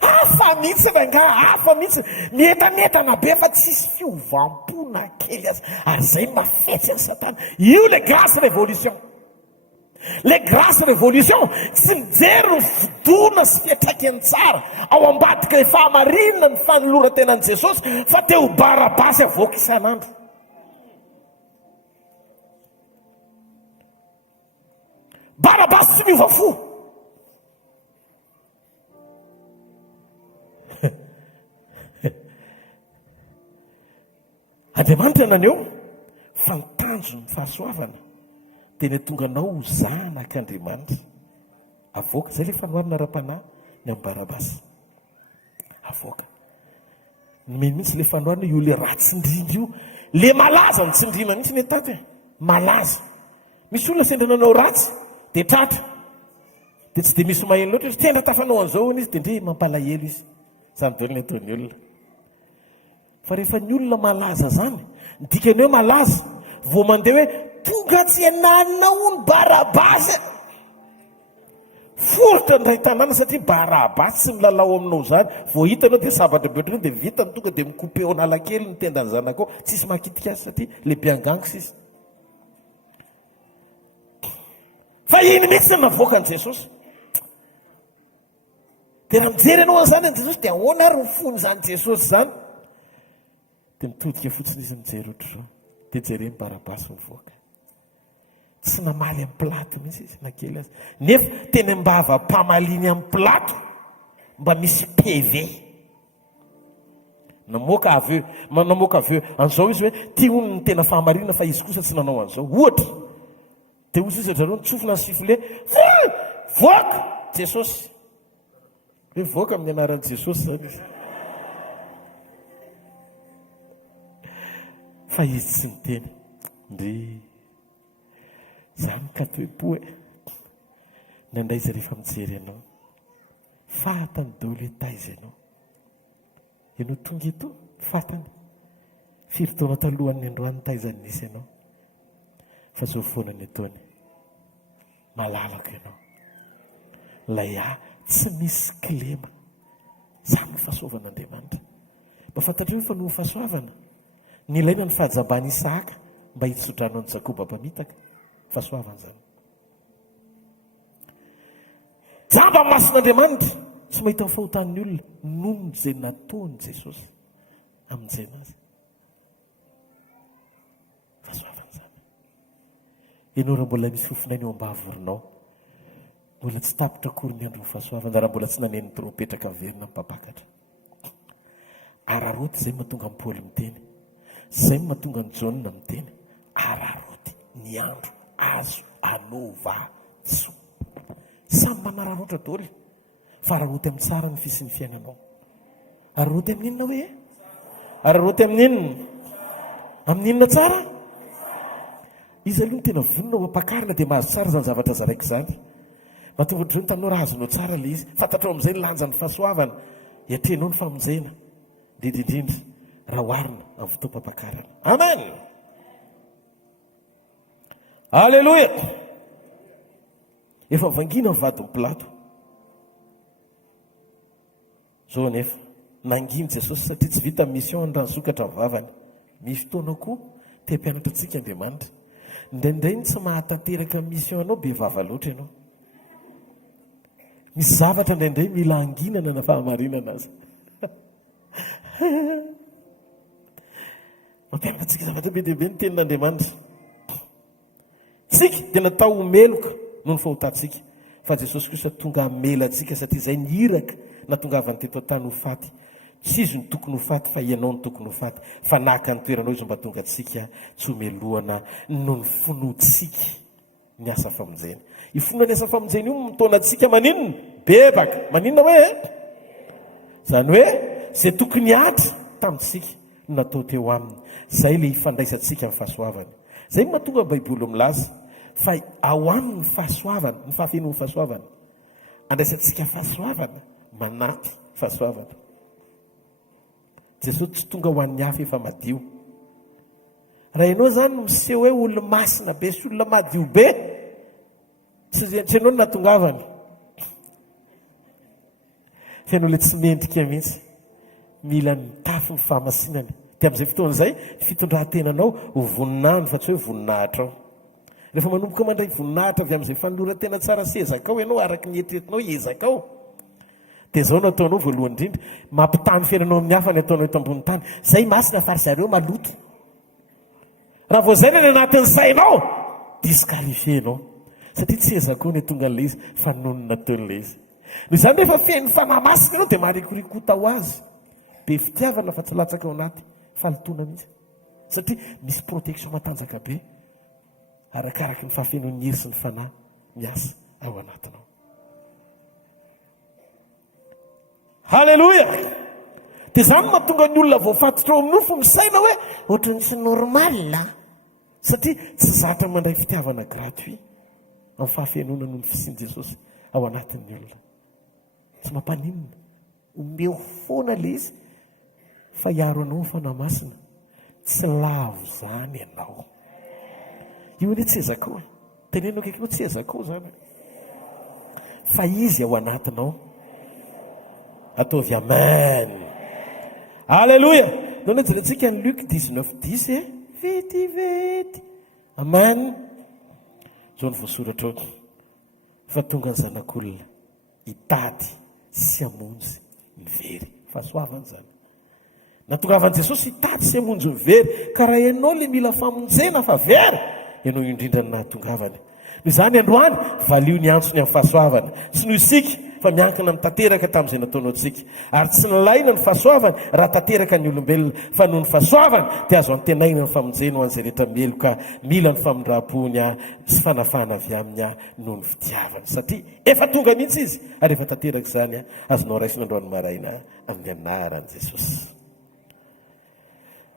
Hafa mihitsy nga, hafa mihitsy mientanentana be fa tsisy fiovam-pona kely azy. Ary zay mafetsy ny Satana. Io le grâce révolution. Le grâce révolution tsy mijery ny fidona sy fiatraikany tsara ao ambadika ny fahamarinana ny fanoloran-tenan'i Jesosy fa te ho barabasy avoaka isan'andro. Barabasy tsy miova fo. Andriamanitra naneo fantanjo ny fahasoavana dia ny tonga anao ho zanak'Andriamanitra. Avoaka zay le fanoharana ra-panahy ny amin'ny Barabasy. Avoaka nomeny mihitsy le fanoharana io le ratsy indrindra io, le malaza ny tsindrina mihitsy ny taty malaza. Misy olona sendra nanao ratsy dia tratra dia tsy dia misy maheno loatra izy tendra tafanao an'izao izy dia ndre mampalahelo izy. Zany dolo ny ataon'ny olona. Fa rehefa ny olona malaza zany dikany hoe malaza vao mandeha hoe tonga tsy ananao ny Barabasy, forotra ny ray tanàna satria Barabasy sy milalao aminao zany. Vao hitanao dia sabatra be ohatrany dia vita ny tonga dia mikope eo analakely ny tendany zanakao, tsisy makitika azy satria le mpiangangos izy. Fa iny mihitsy ny navoaka an' Jesosy. Dia raha mijery ianao an'izany an' Jesosy dia ahoana ary ny fony zany Jesosy zany? Dia mitodika fotsiny izy mijery ohatra izao dia jereny Barabasy mivoaka. Tsy namaly amin'ny Pilato mihitsy izy na kely azy. Nefa teny mba ava-pamaliny amin'ny Pilato mba misy PV. Namoaka avy eo an'izao izy hoe tia hono ny tena fahamarinana fa izy kosa tsy nanao an'izao. Ohatra dia ozy izy zareo nitsofina ny sifle voaka Jesosy. Hoe voaka amin'ny anaran'i Jesosy zany izy. Fa izy tsy miteny ndry zany ka toe-po nandray izy rehefa mijery ianao fatany daholo etaizy ianao tonga eto fatany firy taona talohan'ny androany taizany nisy ianao. Fa zao foanany ataony malalaka ianao lay tsy misy kilema. Zany ny fahasoavan'Andriamanitra. Mba fantatrao fa no fahasoavana ny ilaina ny fahajabany Isaka mba hitsodrano ny Jakoba mpamitaka. Fahasoavana zany. Jamba masin'Andriamanitra tsy mahita ny fahotan'ny olona noho izay nataony Jesosy amin'izay azy. Fahasoavana zany. Ianao raha mbola misy fofinaina eo ambavorinao, mbola tsy tapitra akory ny andro ny fahasoavana, raha mbola tsy naneny trompetraka verina mipapakatra. Araroty zay mahatonga ny Paoly miteny, zay mahatonga ny Jaona miteny, araroty ny andro azo anova tso. Samy manararotra daholo fa araroty amin'ny tsara ny fisin'ny fiainanao. Araroty amin'inona hoe? Araroty amin'inona? Amin'inona tsara? Izy aloha tena vonona ho ampakarina dia mahazo tsara zany zavatra zaraiko zany. Mahatonga ohatr'izao ny tanora azonao tsara le izy. Fantatrao amin'izay ny lanjan'ny fahasoavana, hiatrenao ny famonjena, indrindrindra raha hoarina amin'ny fotoam-pampakarana. Amen. Alleluia. Efa vangina ny vadin'ny Pilato. Zao nefa nanginy Jesosy satria tsy vita mission ny ranosokatra ny vavany. Misy fotoana koa Te-pianatra antsika Andriamanitra. Indraindray ny tsy mahatanteraka mission anao be vava loatra ianao. Misy zavatra indraindray mila anginana na fahamarinana azy. Mampianatra antsika zavatra be dehibe ny tenin'Andriamanitra. Tsika dia natao homeloka noho ny fahotantsika. Fa Jesosy Kristy tonga hamela antsika satria izay ny iraka na tongavany teto an-tany ho faty. Tsy izy ny tokony ho faty fa ianao ny tokony ho faty. Fa naka ny toeranao izy mba tonga antsika tsy homelohana noho ny finoantsika ny asa famonjena. I fonona ny asa famonjena io mitona antsika maninona? Bebaka. Maninona hoe? Zany hoe izay tokony hatra tamintsika no natao teo aminy. Izay ilay ifandraisantsika amin'ny fahasoavana. Izay no mahatonga Baiboly milaza fa ao aminy ny fahasoavana, ny fahafenoan'ny fahasoavana. Andraisantsika fahasoavana manampy fahasoavana. Jesosy tsy tonga ho an'ny hafa efa madio. Raha ianao zany miseho hoe olona masina be sy olona madio be, tsy ianao no natongavany. Fa ianao le tsy mendrika mihitsy. Mila mitafy ny fahamasinany. Dia amin'izay fotoana izay, fitondran-tenanao ho voninahiny fa tsy hoe voninahitra ao. Rehefa manomboka mandray voninahitra avy amin'izay fanoloran-tena tsara sy ezaka ao, ianao araka ny eritreretinao ezaka ao. Dia izao no ataonao voalohany indrindra, mampitany fiainanao amin'ny hafa ny ataonao eto ambony tany. Izay masina fa ry zareo maloto. Raha vao izay ny anatin'ny sainao, disqualifienao. Satria tsy ezaka ao ny tonga an'ilay izy fa noho ny nataon'ilay izy. Noho izany rehefa feno fanahy masina ianao dia maharikorikota ho azy. Be fitiavana fa tsy latsaka ao anaty falotona mihitsy. Satria misy protection matanjaka be arakaraka ny fahafenoan'ny hery sy ny fanahy miasa ao anatinao. Halleluja! Dia izany mahatonga ny olona voafatotra ao amin'io fo misaina hoe ohatran'ny tsy normal. Satria tsy zatra mandray fitiavana gratuit amin'ny fahafenoana noho ny fisian'i Jesosy ao anatin'ny olona. Tsy mampaninona. Omeo foana ilay izy fa hiaro anao ny fanahy masina. Tsy lavo izany ianao. Io hoe tsy ezakao. Tenenao kaikinao tsy ezakao zany. Fa izy ao anatinao. Ataovy amen. Halleluja. Nao jerentsika ny Luc 19:10 vetivety. Amen. Zao ny voasoratra ao. Fa tonga ny zanak'olona hitady sy hamonjy ny very. Fahasoavana zany. Natongavan'i Jesosy hitady sy hamonjy ny very. Ka raha ianao le mila famonjena fa very, ianao indrindra ny nahatongavany. Noho izany androany valio ny antsony amin'ny fahasoavana. Tsy noho isika fa miankina mitateraka tamin'izay nataonao antsika. Ary tsy nilaina ny fahasoavana raha tateraka ny olombelona, fa noho ny fahasoavana dia azo antenaina ny famonjena ho an'izay rehetra meloka mila ny famindram-pony sy fanafana avy aminy noho ny fitiavana. Satria efa tonga mihitsy izy ary efa tateraka izany azonao raisina androany maraina amin'ny anaran'i Jesosy.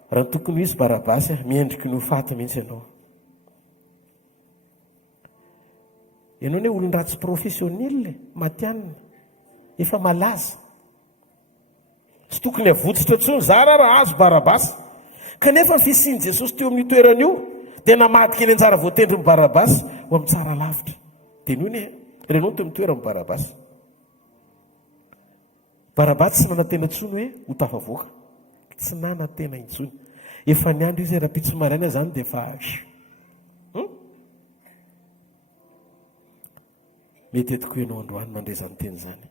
Raha ny tokony izy Barabasy miendriky ny ho faty mihitsy ianao. Ianao ne olon-dratsy professionnel matianina efa malaza. Tsy tokony avotsitra intsony zara raha azo Barabasy. Kanefa ny fisian'i Jesosy teo amin'ny toerana io dia namadika eny anjara voatendry ny Barabasy ho amin'ny tsara lavitra. Dia noho ny renao teo amin'ny toerana Barabasy. Barabasy tsy nanantena intsony hoe ho tafavoaka. Tsy nanantena intsony. Efa ny andro izy raha-pitso maraina zany dia efa mety etiko ianao androany mandray izany teny izany.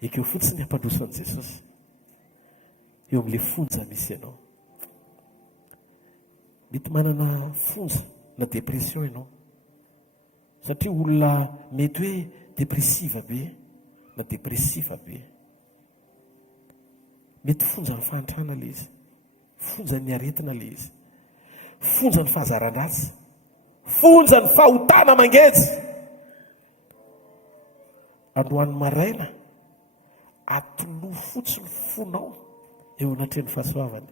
Ekeo fotsiny ampandrosan'i Jesosy. Eo amin'ilay fonja misy ianao. Mety manana fonja na depression ianao. Satria olona mety hoe depresiva be na depresiva be. Mety fonja ny fahantrana ilay izy. Fonja ny aretina ilay izy. Fonja ny fahazaran-dratsy. Fonja ny fahotana mangetsy. Androany maraina atoloha fotsiny fonao eo anatrehan'ny fahasoavana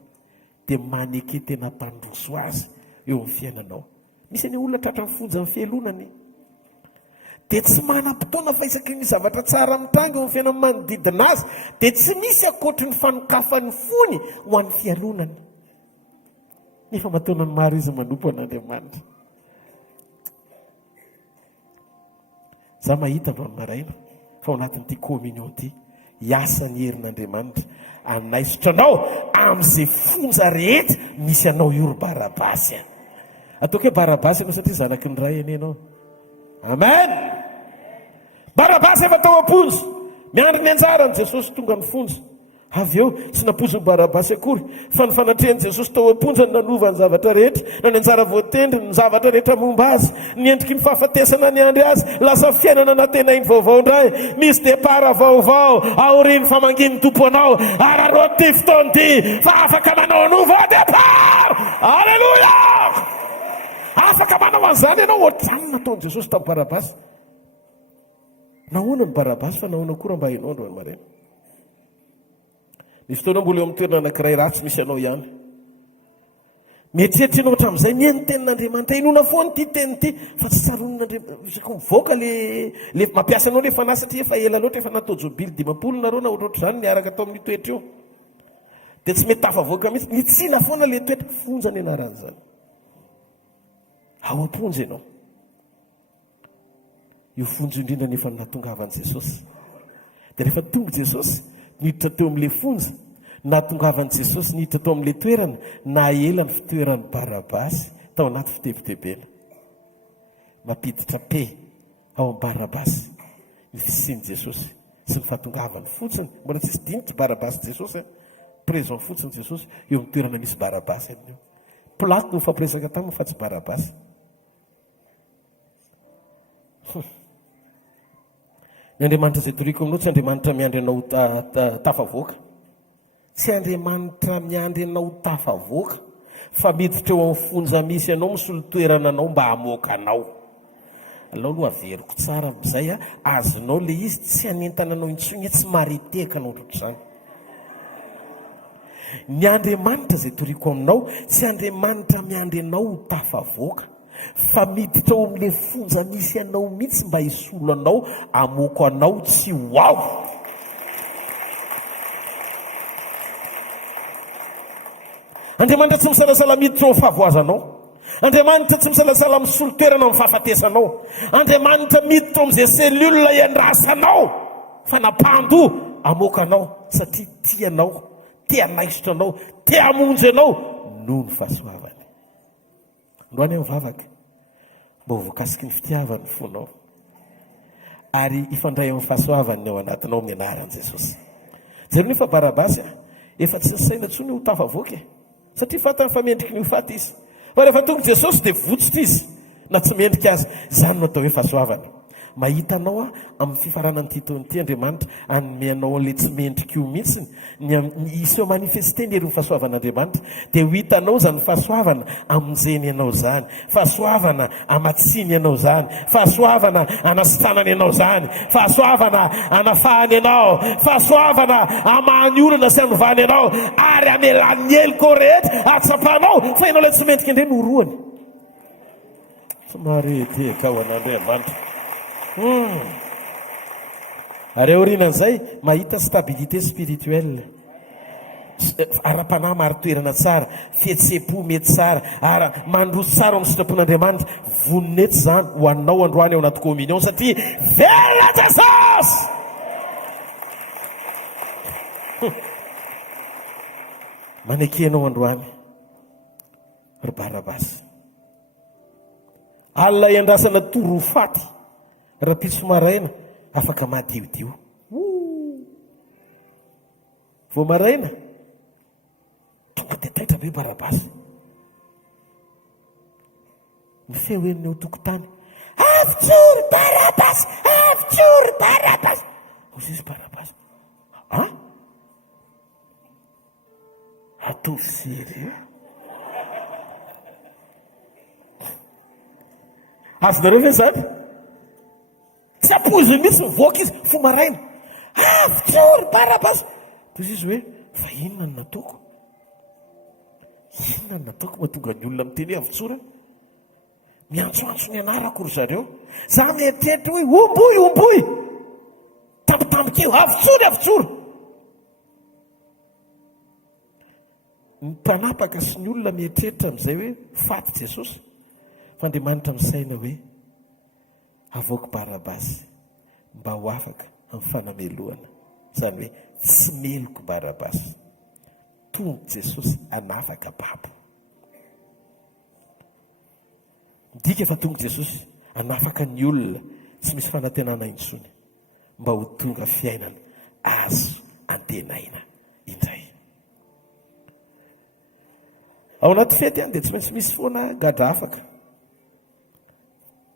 dia maneke tena mpandroso azy eo amin'ny fiainanao. Misy ny olona tratra ny fonja ny fialonany dia tsy manam-potoana fa isaky ny zavatra tsara mitranga eo amin'ny fiainany manodidina azy dia tsy misy akoatry ny fanokafany fony ho an'ny fialonany. Nefa mataona ny maro izy manompo an'Andriamanitra. Za mahita androany maraina fa ao anatin'ity communion ity hiasa ny herin'Andriamanitra anaisotranao amin'izay fonja rehetra misy anao io ry Barabasy a. Ataoko hoe Barabasy ianao satria zanaky ny ray eny ianao. Amen. Barabasy efa tao am-ponja, miandry ny anjarany Jesosy tonga ny fonja. Avy eo tsy nampoziny Barabasy akory, fa ny fanatrehany Jesosy tao am-ponja ny nanova ny zavatra rehetra, na ny anjara voatendry ny zavatra rehetra momba azy, ny endriky ny fahafatesana ny andry azy, lasa fiainana natenainy vaovao indray, misy depara vaovao, aoriny famanginy tompo anao, araroty ty fotoany fa afaka manao nouveau départ. Alleluia! Afaka manao an'izany ianao, ohatrany nataony Jesosy tamin'ny Barabasy. Nahoana ny Barabasy fa nahoana koa raha mba hainao androany maraina. Misy fotoana mbola eo amin'ny toerana anankiray ratsy misy anao ihany. Mieritreritra ianao hatramin'izay mihaino ny tenin'Andriamanitra, inona foana ity teny ity, fa tsy tsaron'Andriamanitra. Isako mivoaka le mampiasa anao le fanahy satria efa ela loatra, efa natao jobily 50 nareo na ohatrohatr'izany niaraka tao amin'ny toetra io. Dia tsy mety tafavoaka mihitsy, mitsina foana le toetra, fonja ny anaran'izany. Ao am-ponja ianao. Io fonja indrindra nefa nahatongavan'i Jesosy. Dia rehefa tonga Jesosy niditra teo amin'ilay fonja, nahatongavan'i Jesosy niditra tao amin'ilay toerana, na ela ny fitoeran'ny Barabasy tao anaty fitebitebena. Mampiditra pe ao amin'ny Barabasy ny fisian'i Jesosy sy ny fahatongavany fotsiny. Mbola tsisy dinitra Barabasy Jesosy, présent fotsiny Jesosy eo amin'ny toerana misy Barabasy amin'io. Platy no fampiresaka taminy fa tsy Barabasy. Ny Andriamanitra izay toriko aminao tsy Andriamanitra miandry anao tafavoaka, tsy Andriamanitra miandry anao tafavoaka, fa miditra eo amin'ny fonja misy anao, misolo toerana anao mba hamoaka anao. Alao no averiko tsara amin'izay azonao le izy tsy hanentana anao intsony, tsy mariteka anao ohatr'izany. Ny Andriamanitra izay toriko aminao tsy Andriamanitra miandry anao tafavoaka, fa miditra ao amin'ilay fonja misy anao mihitsy mba hisolo anao, amoko anao tsy ho ao. Andriamanitra tsy misalasala miditra ao fahavoazanao. Andriamanitra tsy misalasala misolo toerana amin'ny fahafatesanao. Andriamanitra miditra ao amin'izay selula iandrasanao, fa nampando amoka anao satria tianao, te hanaisotra anao, te hamonjy anao noho ny fahasoavany. Androany aho mivavaka, mba ho voakasiky ny fitiavany fonao, ary ifandray amin'ny fahasoavany ao anatinao amin'ny anaran'i Jesosy. Jereo nefa Barabasy efa tsy nisaina intsony ho tafavoaka, satria fatany fa mendriky ny ho faty izy. Fa rehefa tonga Jesosy dia votsitra izy, na tsy mendrika azy. Izany no atao hoe fahasoavana. Mahita anao amin'ny fifaranany titony Andriamanitra anomeanao an'ilay tsy mendrika io mihitsy, iseho manifeste ny hery fahasoavan'Andriamanitra, dia ho hitanao zany fahasoavana amonjeny ianao zany, fahasoavana amatsiny ianao zany, fahasoavana anasitranany ianao zany, fahasoavana anafahany ianao, fahasoavana amahany olana sy anovany ianao, ary amelany ny heliko rehetra atsapanao, fa ianao ilay tsy mendrika indray no horoany. Somary teka ao an'Andriamanitra. Ary aorianan'izay mahita stabilité spirituelle, ara-panahy maro toerana tsara, fihetsepo mety tsara, mandroso tsara amin'ny sitrapon'Andriamanitra. Voninety zany ho anao androany ao anaty communion satria velona Jesosy. Manaiky anao androany ry Barabasy, alina iandrasana toro faty raha pitso maraina afaka madiodio. Vao maraina tonga dia taitra be Barabasy, mifeo eniny eo tokotany, avitsory Barabasy, avitsory Barabasy. Hozizy Barabasy, atao sery azonareo ve zany? Tsy apozy mihitsy mivoaka izy fo maraina, avitsory Barabasy. Toy izy hoe fa inona ny nataoko? Inona ny nataoko mahatonga ny olona miteny avitsory? Miantsoantso ny anarako ry zareo, za mieritreritra hoe omboy omboy, tambotambokeo, avitsory avitsory. Ny mpanapaka sy ny olona mieritreritra amin'izay hoe faty Jesosy, fa Andriamanitra misaina hoe avoaka Barabasy mba ho afaka amin'ny fanameloana. zany hoe tsy meloko Barabasy, tonga Jesosy anafaka babo. Midika fa tonga Jesosy anafaka ny olona tsy misy fanantenana intsony mba ho tonga fiainana azo antenaina indray. Ao anaty fety any dia tsy maintsy misy foana gadra afaka,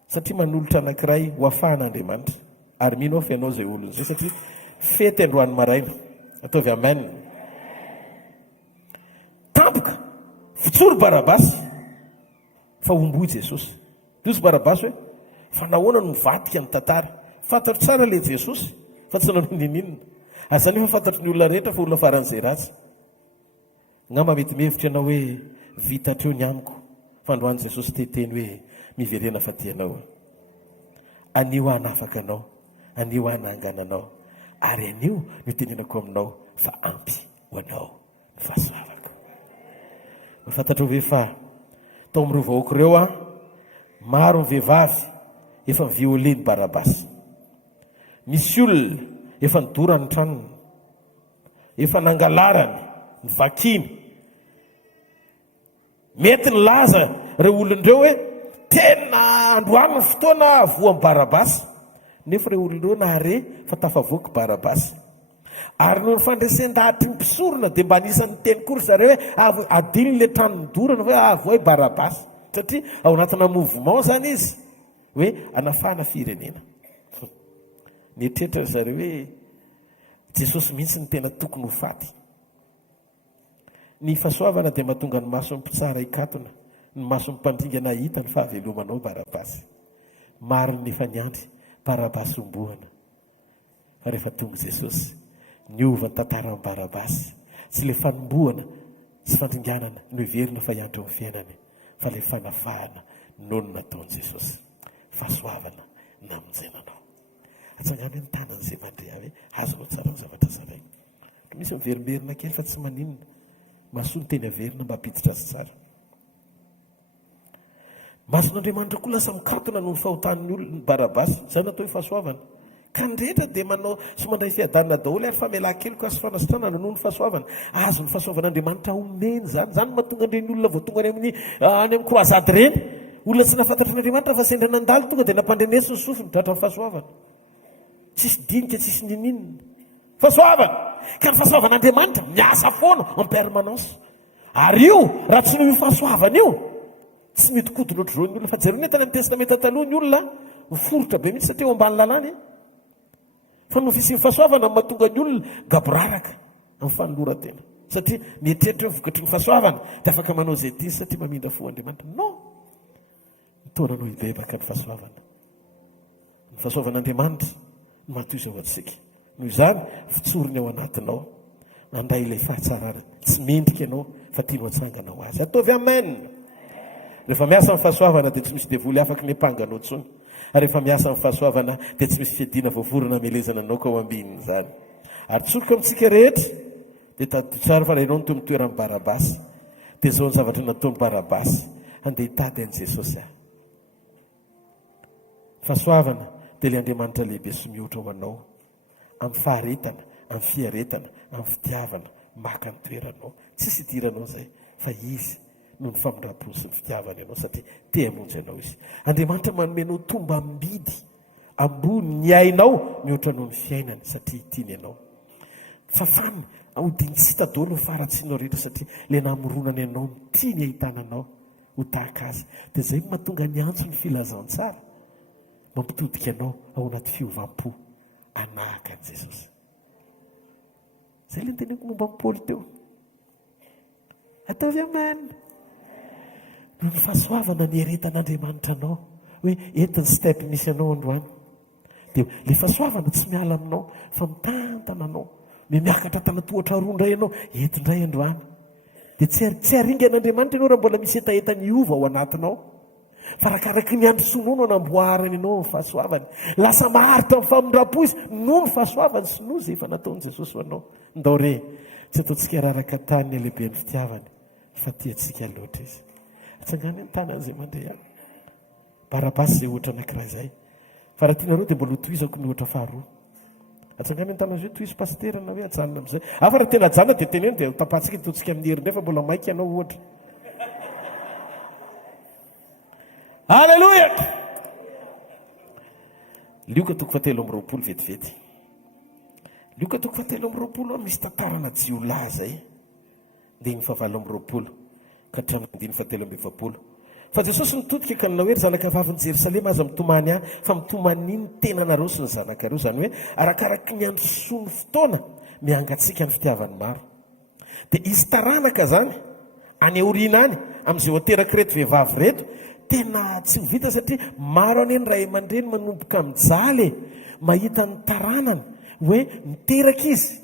satria manolotra anankiray ho afahan'Andriamanitra. Ary mino aho fianao izay olona izay satria fety androany maraina. Ataovy amen. Tampoka fitsory Barabasy fa omboy Jesosy. Diosy Barabasy hoe fa nahoana no mivadika ny tantara. Fantatro tsara ilay Jesosy fa tsy nanao ninina. Azany efa fantatro ny olona rehetra fa olona faran'izay ratsy. Ngamba mety mihevitra ianao hoe vitatreo ny amiko, fa androany Jesosy teteny hoe miverena fa tianao. Anio hanafaka anao, anio hanangananao, ary anio no tenenako aminao fa ampy ho anao ny fahasoavako. Fantatrao ve fa tao amin'ireo vahoaka ireo maro ny vehivavy efa miviole ny Barabasy. Misy olona efa nidora ny tranony, efa nangalarany, ny vakiny. Mety ny laza ireo olon'ireo hoe tena androany ny fotoana voan'ny Barabasy, nefa ireo olon'ireo nahare fa tafavoaka Barabasy. Ary noho ny fandresen-dahatra ny mpisorona dia mba anisan'ny teny kory zareo hoe adin'ilay trano nidorana hoe avoay Barabasy, satria ao anatina mouvement zany izy hoe anafana firenena. Nietrehitra zareo hoe Jesosy mihitsy ny tena tokony ho faty. Ny fahasoavana dia mahatonga ny mason'ny mpitsara hikatona, ny mason'ny mpandringana hita ny fahavelomanao Barabasy. Mariny nefa niandry Barabasy ombohana. Fa rehefa tonga Jesosy niova ny tantaran'ny Barabasy, tsy ilay fanombohana sy fandringanana no heverina fa hiandry amin'ny fiainany, fa ilay fanafahana noho ny nataon'i Jesosy. Fahasoavana namonjenanao. Atsangano hoe ny tanan'izay mandre hoe azonao tsara ny zavatra zarainy. Misy miverimberina kely fa tsy maninona, masoa ny teny averina mba hampiditra azy tsara. Mason'Andriamanitra koa lasa mikatona noho ny fahotan'ny olona Barabasy, izany natao hoe fahasoavana. Ka ny rehetra dia manao sy mandray fiadanana daholo ary famelan-kely ka sy fanasitrana noho ny fahasoavana. Azo ny fahasoavan'Andriamanitra omeny zany. Zany mahatonga ireny olona vao tonga any amin'ny kroazady ireny, olona tsy nahafantatry n'Andriamanitra fa sendra nandalo tonga dia nampandrenesi ny sofiny tratra ny fahasoavana. Tsisy dinika, tsisy nininina. Fahasoavana. Ka ny fahasoavan'Andriamanitra miasa foana en permanence. Ary io raha tsy noho io fahasoavana io tsy mitokodona ohatr'izao ny olona. Fa jereo netany amin'ny testamenta taloha ny olona miforotra be mihitsy satria eo ambany lalàna. Fa no fisian'ny fahasoavana mahatonga ny olona gaboraraka amin'ny fanoloran-tena. Satria mietreritra hoe vokatry ny fahasoavana dia afaka manao izay tia satria mamindra fo Andriamanitra. No! Mitona no hibebaka ny fahasoavana. Ny fahasoavan'Andriamanitra no matoy izay ho antsika. Noho izany fitsoriny ao anatinao, andray ilay fahatsarana. Tsy mendrika ianao fa tianao hatsangana ho azy. Ataovy amen. Rehefa miasa amin'ny fahasoavana dia tsy misy devoly afaka ny ampanganao tsony. Rehefa miasa amin'ny fahasoavana dia tsy misy fiadiana voavorana amelezana anao ka ao ambininy zany. Ary tsoroka amintsika rehetra dia tadio tsara fa raha ianao no toy mitoeran'ny Barabasy, dia izao ny zavatra nataon'ny Barabasy, andeha hitady an'i Jesosy aho. Fahasoavana dia ilay Andriamanitra lehibe sy mihoatra ho anao amin'ny faharetana, amin'ny fiaretana, amin'ny fitiavana, maka ny toeranao. Tsisy idiranao zay fa izy no ny famindram-pony sy ny fitiavana ianao satria te hamonjy anao izy. Andriamanitra manomenao tomba mibidy ambony ny ainao mihoatra noho ny fiainany satria tiany ianao. Fafana hodiny tsy hita daholo ny faratsinao rehetra satria ilay namoronany ianao ny tiany ahitananao ho tahaka azy. Dia izay mahatonga ny antso ny filazantsara mampitodika anao ao anaty fiovam-po anahaka an'i Jesosy. Izay ilay teneniko momba amin'ny Paoly teo. Ataovy amen. Noho ny fahasoavana ny heretan'Andriamanitra anao hoe ety ny step misy anao androany. Dia ilay fahasoavana tsy miala aminao fa mitantana anao. Miakatra tanatohatra roa indray ianao, ety indray androany. Dia tsy haringan'Andriamanitra ianao raha mbola misy etaeta miova ao anatinao. Fa rakaraky ny androsonao no anamboarany ianao ny fahasoavany. Lasa maharitra amin'ny famindram-po izy noho ny fahasoavany sy noho izay efa nataon'i Jesosy ho anao. Ndao re, tsy ataontsika raraka tany ny lehibe ny fitiavany fa tiantsika loatra izy. Atsangany ny tanan'izay mandeha any. Barabasy izay ohatra anankiray izay. Fa raha tianareo dia mbola hotohizako ny ohatra faharoa. atsangany an-tana zay toisy pasterana hoe ajanona am'izay afa raha tena ajanona dia tena eny dia tapatsika totsika amin'ny herinay fa mbola maika ianao ohatra. Alleluia. Lioka toko fatelo amby roapolo vetivety. Lioka toko fatelo amby roapolo misy tantarana jiolahy zay dia ny favalo amby roapolo ka hatramin'ny andiny fatelo amby efapolo. Fa Jesosy nitodika ka nanao hoe ry zanaka vaviny Jerosalema aza mitomany ahy fa mitomany ny tenanareo sy ny zanakareo, zany hoe arakaraky ny androsoany fotoana miangatsika ny fitiavany maro. Dia izy taranaka zany any aoriana any amin'izay hoateraka reto vehivavy reto tena tsy vita satria maro any ny ray aman-dreny manomboka mijaly mahita ny taranany hoe miteraka izy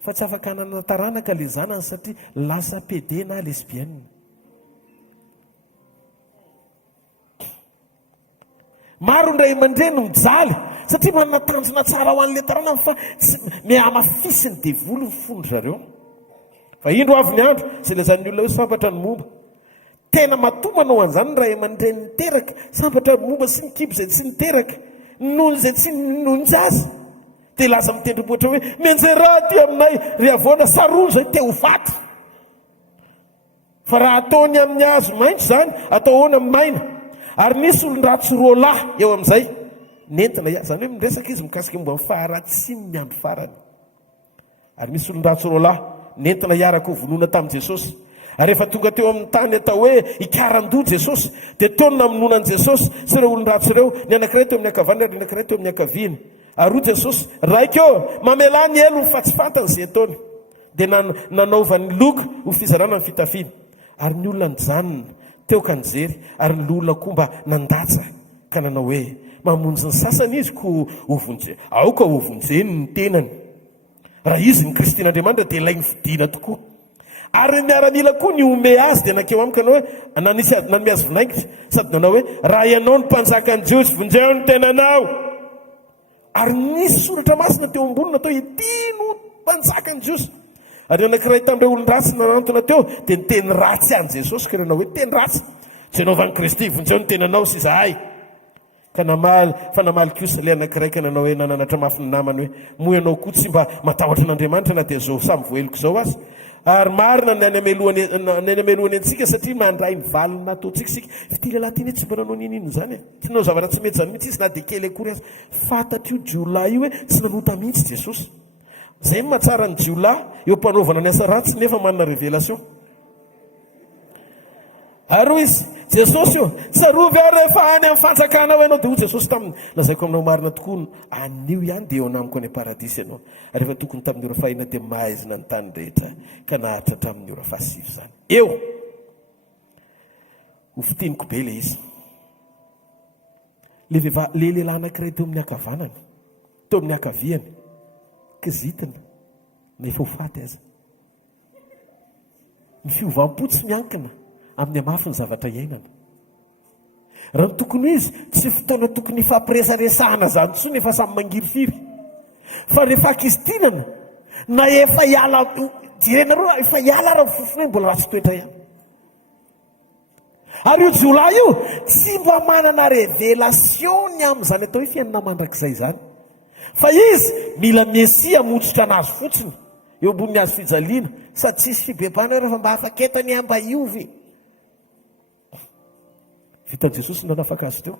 fa tsy afaka hanana taranaka le zanany satria lasa PD na lesbienne. Maro ny ray aman-dreny mijaly satria manana tanjona tsara ho an'le taranany fa mihamafisy ny devoly ny fondry zareo. Fa indro avy ny andro zay lazan'ny olona hoe sambatra ny momba tena matoma manao an'izany ny ray aman-dreny niteraka sambatra ny momba sy ny kibo zay tsy niteraka nohony zay tsy nonjy azy dia laza mitendromboatra hoe menjeraha ty aminay ry avoana saroa zay te ho faty. Fa raha ataony amin'ny hazo maintso zany atao hoana amin'ny maina ary nisy olon-dratsy roa lahy eo amin'izay nentina zany hoe miresaka izy mikasika momba ny faharatsiny ny andro farany ary misy olon-dratsy roa lahy nentina hiaraka ho vonoina tamin'i Jesosy. Ary rehefa tonga teo amin'ny tany atao hoe ikaran-doha Jesosy dia taonina hamononan' Jesosy sy ireo olon-dratsy ireo, ny anankiray teo amin'ny ankavanana ary ny anankiray teo amin'ny ankaviany. Ary hoy Jesosy raika eo mamela ny elo ny fatsifantany izay ataony dia nanaovany loko ho fizarana ny fitafiana. Ary ny olona nijanona teo ka nijery ary ny olona komba nandatsa ka nanao hoe mamonjy ny sasany izy ko hovonjeny aoka hovonjeny ny tenany. Raha izy ny Kristin'Andriamanitra dia ilay ny fidina tokoa. Ary miaramila koa ny ome azy dia nakeo amiko anao hoe nanome azy vinaingitra sady nanao hoe raha ianao ny mpanjakan'i Jiosy vonjeo ny tenanao. Ary nisy soratra masina teo ambony natao hitino mpanjakan'i Jiosy. Ary anankiray tamin'ireo olon-dratsy nanantona teo dia ny teny ratsy an'i Jesosy ka nanao hoe teny ratsy Jehovah Kristy vonjeo ny tenanao sy izahay. Ka namaly kosa ilay anankiray ka nanao hoe nananatra mafy ny namany hoe moa ianao koa tsy mba matahotra n'Andriamanitra na dia zao samy voeloko izao azy. Ary marina ny amelohany antsika satria mandray ny valiny nataontsika sika ty lehilahy ty tsy mba nanao ninino zany tianao zavatra tsy mety zany mihitsy izy na dia kely akory azy fantatr' io jiolahy io hoe tsy nanota mihitsy Jesosy. Zay ny mahatsara ny jiolahy eo mpanaovana ny asa ratsy nefa manana révélation. Ary izy Jesosy io tsarovy ary rehefa any amin'ny fanjakana ho ianao dia ho Jesosy taminy lazaiko aminao marina tokoa anio ihany dia eo anamiko any paradisy ianao. Ary rehefa tokony tamin'ny ora fahina dia mahaizina ny tany rehetra ka nahatra hatramin'ny ora fahasivy zany. Eo ho fitiniko be le izy le lehilahy anankiray teo amin'ny ankavanany teo amin'ny ankaviany kizitina na efa ho faty azy ny fiovam-po tsy miankina amin'ny amafy ny zavatra iainana. Raha ny tokony izy tsy fotoana tokony fampiresaresahana zany tsony efa samy mangirifiry fa rehefa akizitinana na efa hiala jirenareo efa hiala raha fofona mbola ratsy toetra ihany. Ary io jiolahy io tsy mba manana révélation amin'izany atao hoe fiainana mandrakizay zany fa izy mila mesia motsitra anazy fotsiny eo ambony azy fijaliana sady tsisy fibebana rehefa mba afaka etany amba iovy. Vitan'i Jesosy nanafaka azy teo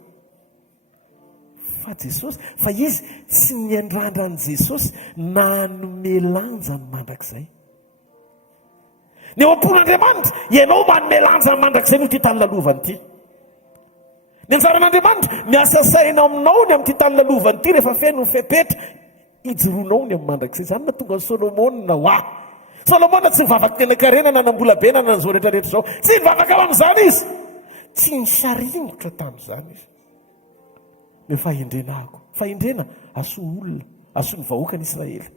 fa Jesosy fa izy tsy niandrandran'i Jesosy nanome lanja ny mandrakizay. Ny eo am-pon'Andriamanitra ianao manome lanja ny mandrakizay no ty tany lalovany ity. Ny anjaran'Andriamanitra miasa saina aminao ny amin'ity tany lalovany ity rehefa feno ny fepetra ijoroanao ny amin'ny mandrakizay. Zany natonga ny Solomona ho ahy. Solomona tsy nivavaka tena karena nanambola be nanan'izao rehetrarehetra izao tsy nivavaka amin'izany izy. Tsy nisarimotra tamin'izany izy. Me fahendrenako fahendrena aso olona aso ny vahoaka ny Israely.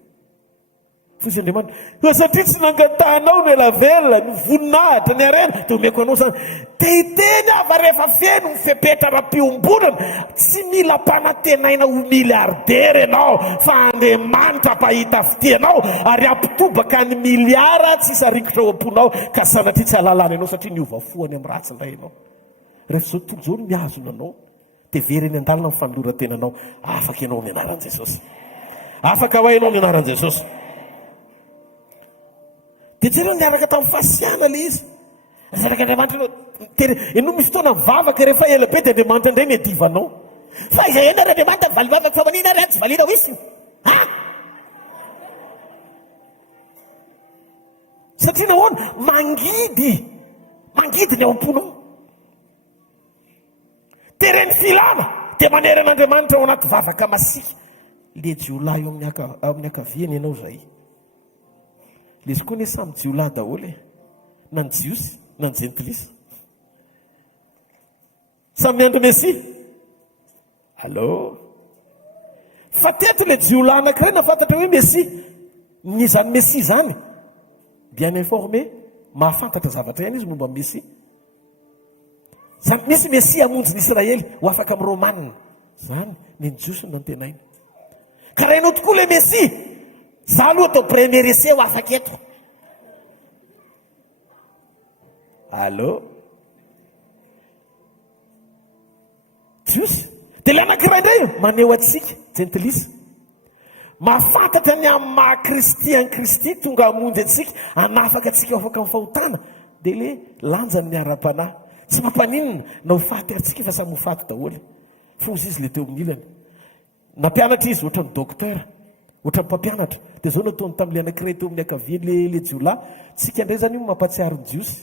Fisy Andriamanitra satria tsy nangatanao ny elavelona ny voninahitra ny arena dia omeko anao zany dia hiteny ava rehefa feno ny fepetra ra-piombonana tsy mila mpanantenaina ho miliardery ianao fa Andriamanitra mpahita fitianao ary ampitobaka ny miliara tsy sarikotra ao am-ponao ka sanatria tsy halalana ianao satria niovafoany amin'ny ratsy indray ianao. Rehefa zao tontolo zao miazona anao dia very eny an-dalana ny fanoloran-tenanao afaka ianao amin'ny anaran'i Jesosy. afaka ho hainao ny anaran' Jesosy. Dia jereo niaraka tamin'ny fasiana le izy. Andriamanitra no misy fotoana mivavaka rehefa ela be dia Andriamanitra indray ny adivanao. Fa izay ena Andriamanitra valivavaka fa manina raha tsy valiana ho isiny. Satria nahoana mangidy ny ao am-ponao. Tereny filana dia maneran'Andriamanitra ao anaty vavaka masika. Le jiolahy eo amin'ny akaviany ianao zay. Le izy koa ny samy jiolahy daholo na ny jiosy na ny jentilisy. Samy miandro Mesia. Allô? Fa teto le jiolahy anankiray nafantatra hoe Mesia. Nizany Mesia zany bien informé, mahafantatra zavatra ihany izy momba Mesia. Misy Mesia hamonjy ny Israely ho afaka amin'ny Romanina. Zany ny jiosy no antenaina. Ka raha ianao tokoa le Mesia, za aloha atao premier essai ho afaka eto. Allô? Jiosy. Dia le anankiray indray maneho atsika, jentilisy. Mahafantatra ny amin'ny maha-Kristy an Kristy tonga hamonjy atsika, anafaka atsika afaka amin'ny fahotana. Dia le lanjany ny ara-panahy. Tsy mampaninina na ho faty atsika fa samy ho faty daholo. Fozy izy le teo amin'ny ilany. Nampianatra izy ohatran'ny dokotera, ohatran'ny mpampianatra. Dia zao nataony tamin'ile anankiray teo amin'ny akaviany le jiolahy. Tsika indray zany io mampatsiaro ny jiosy.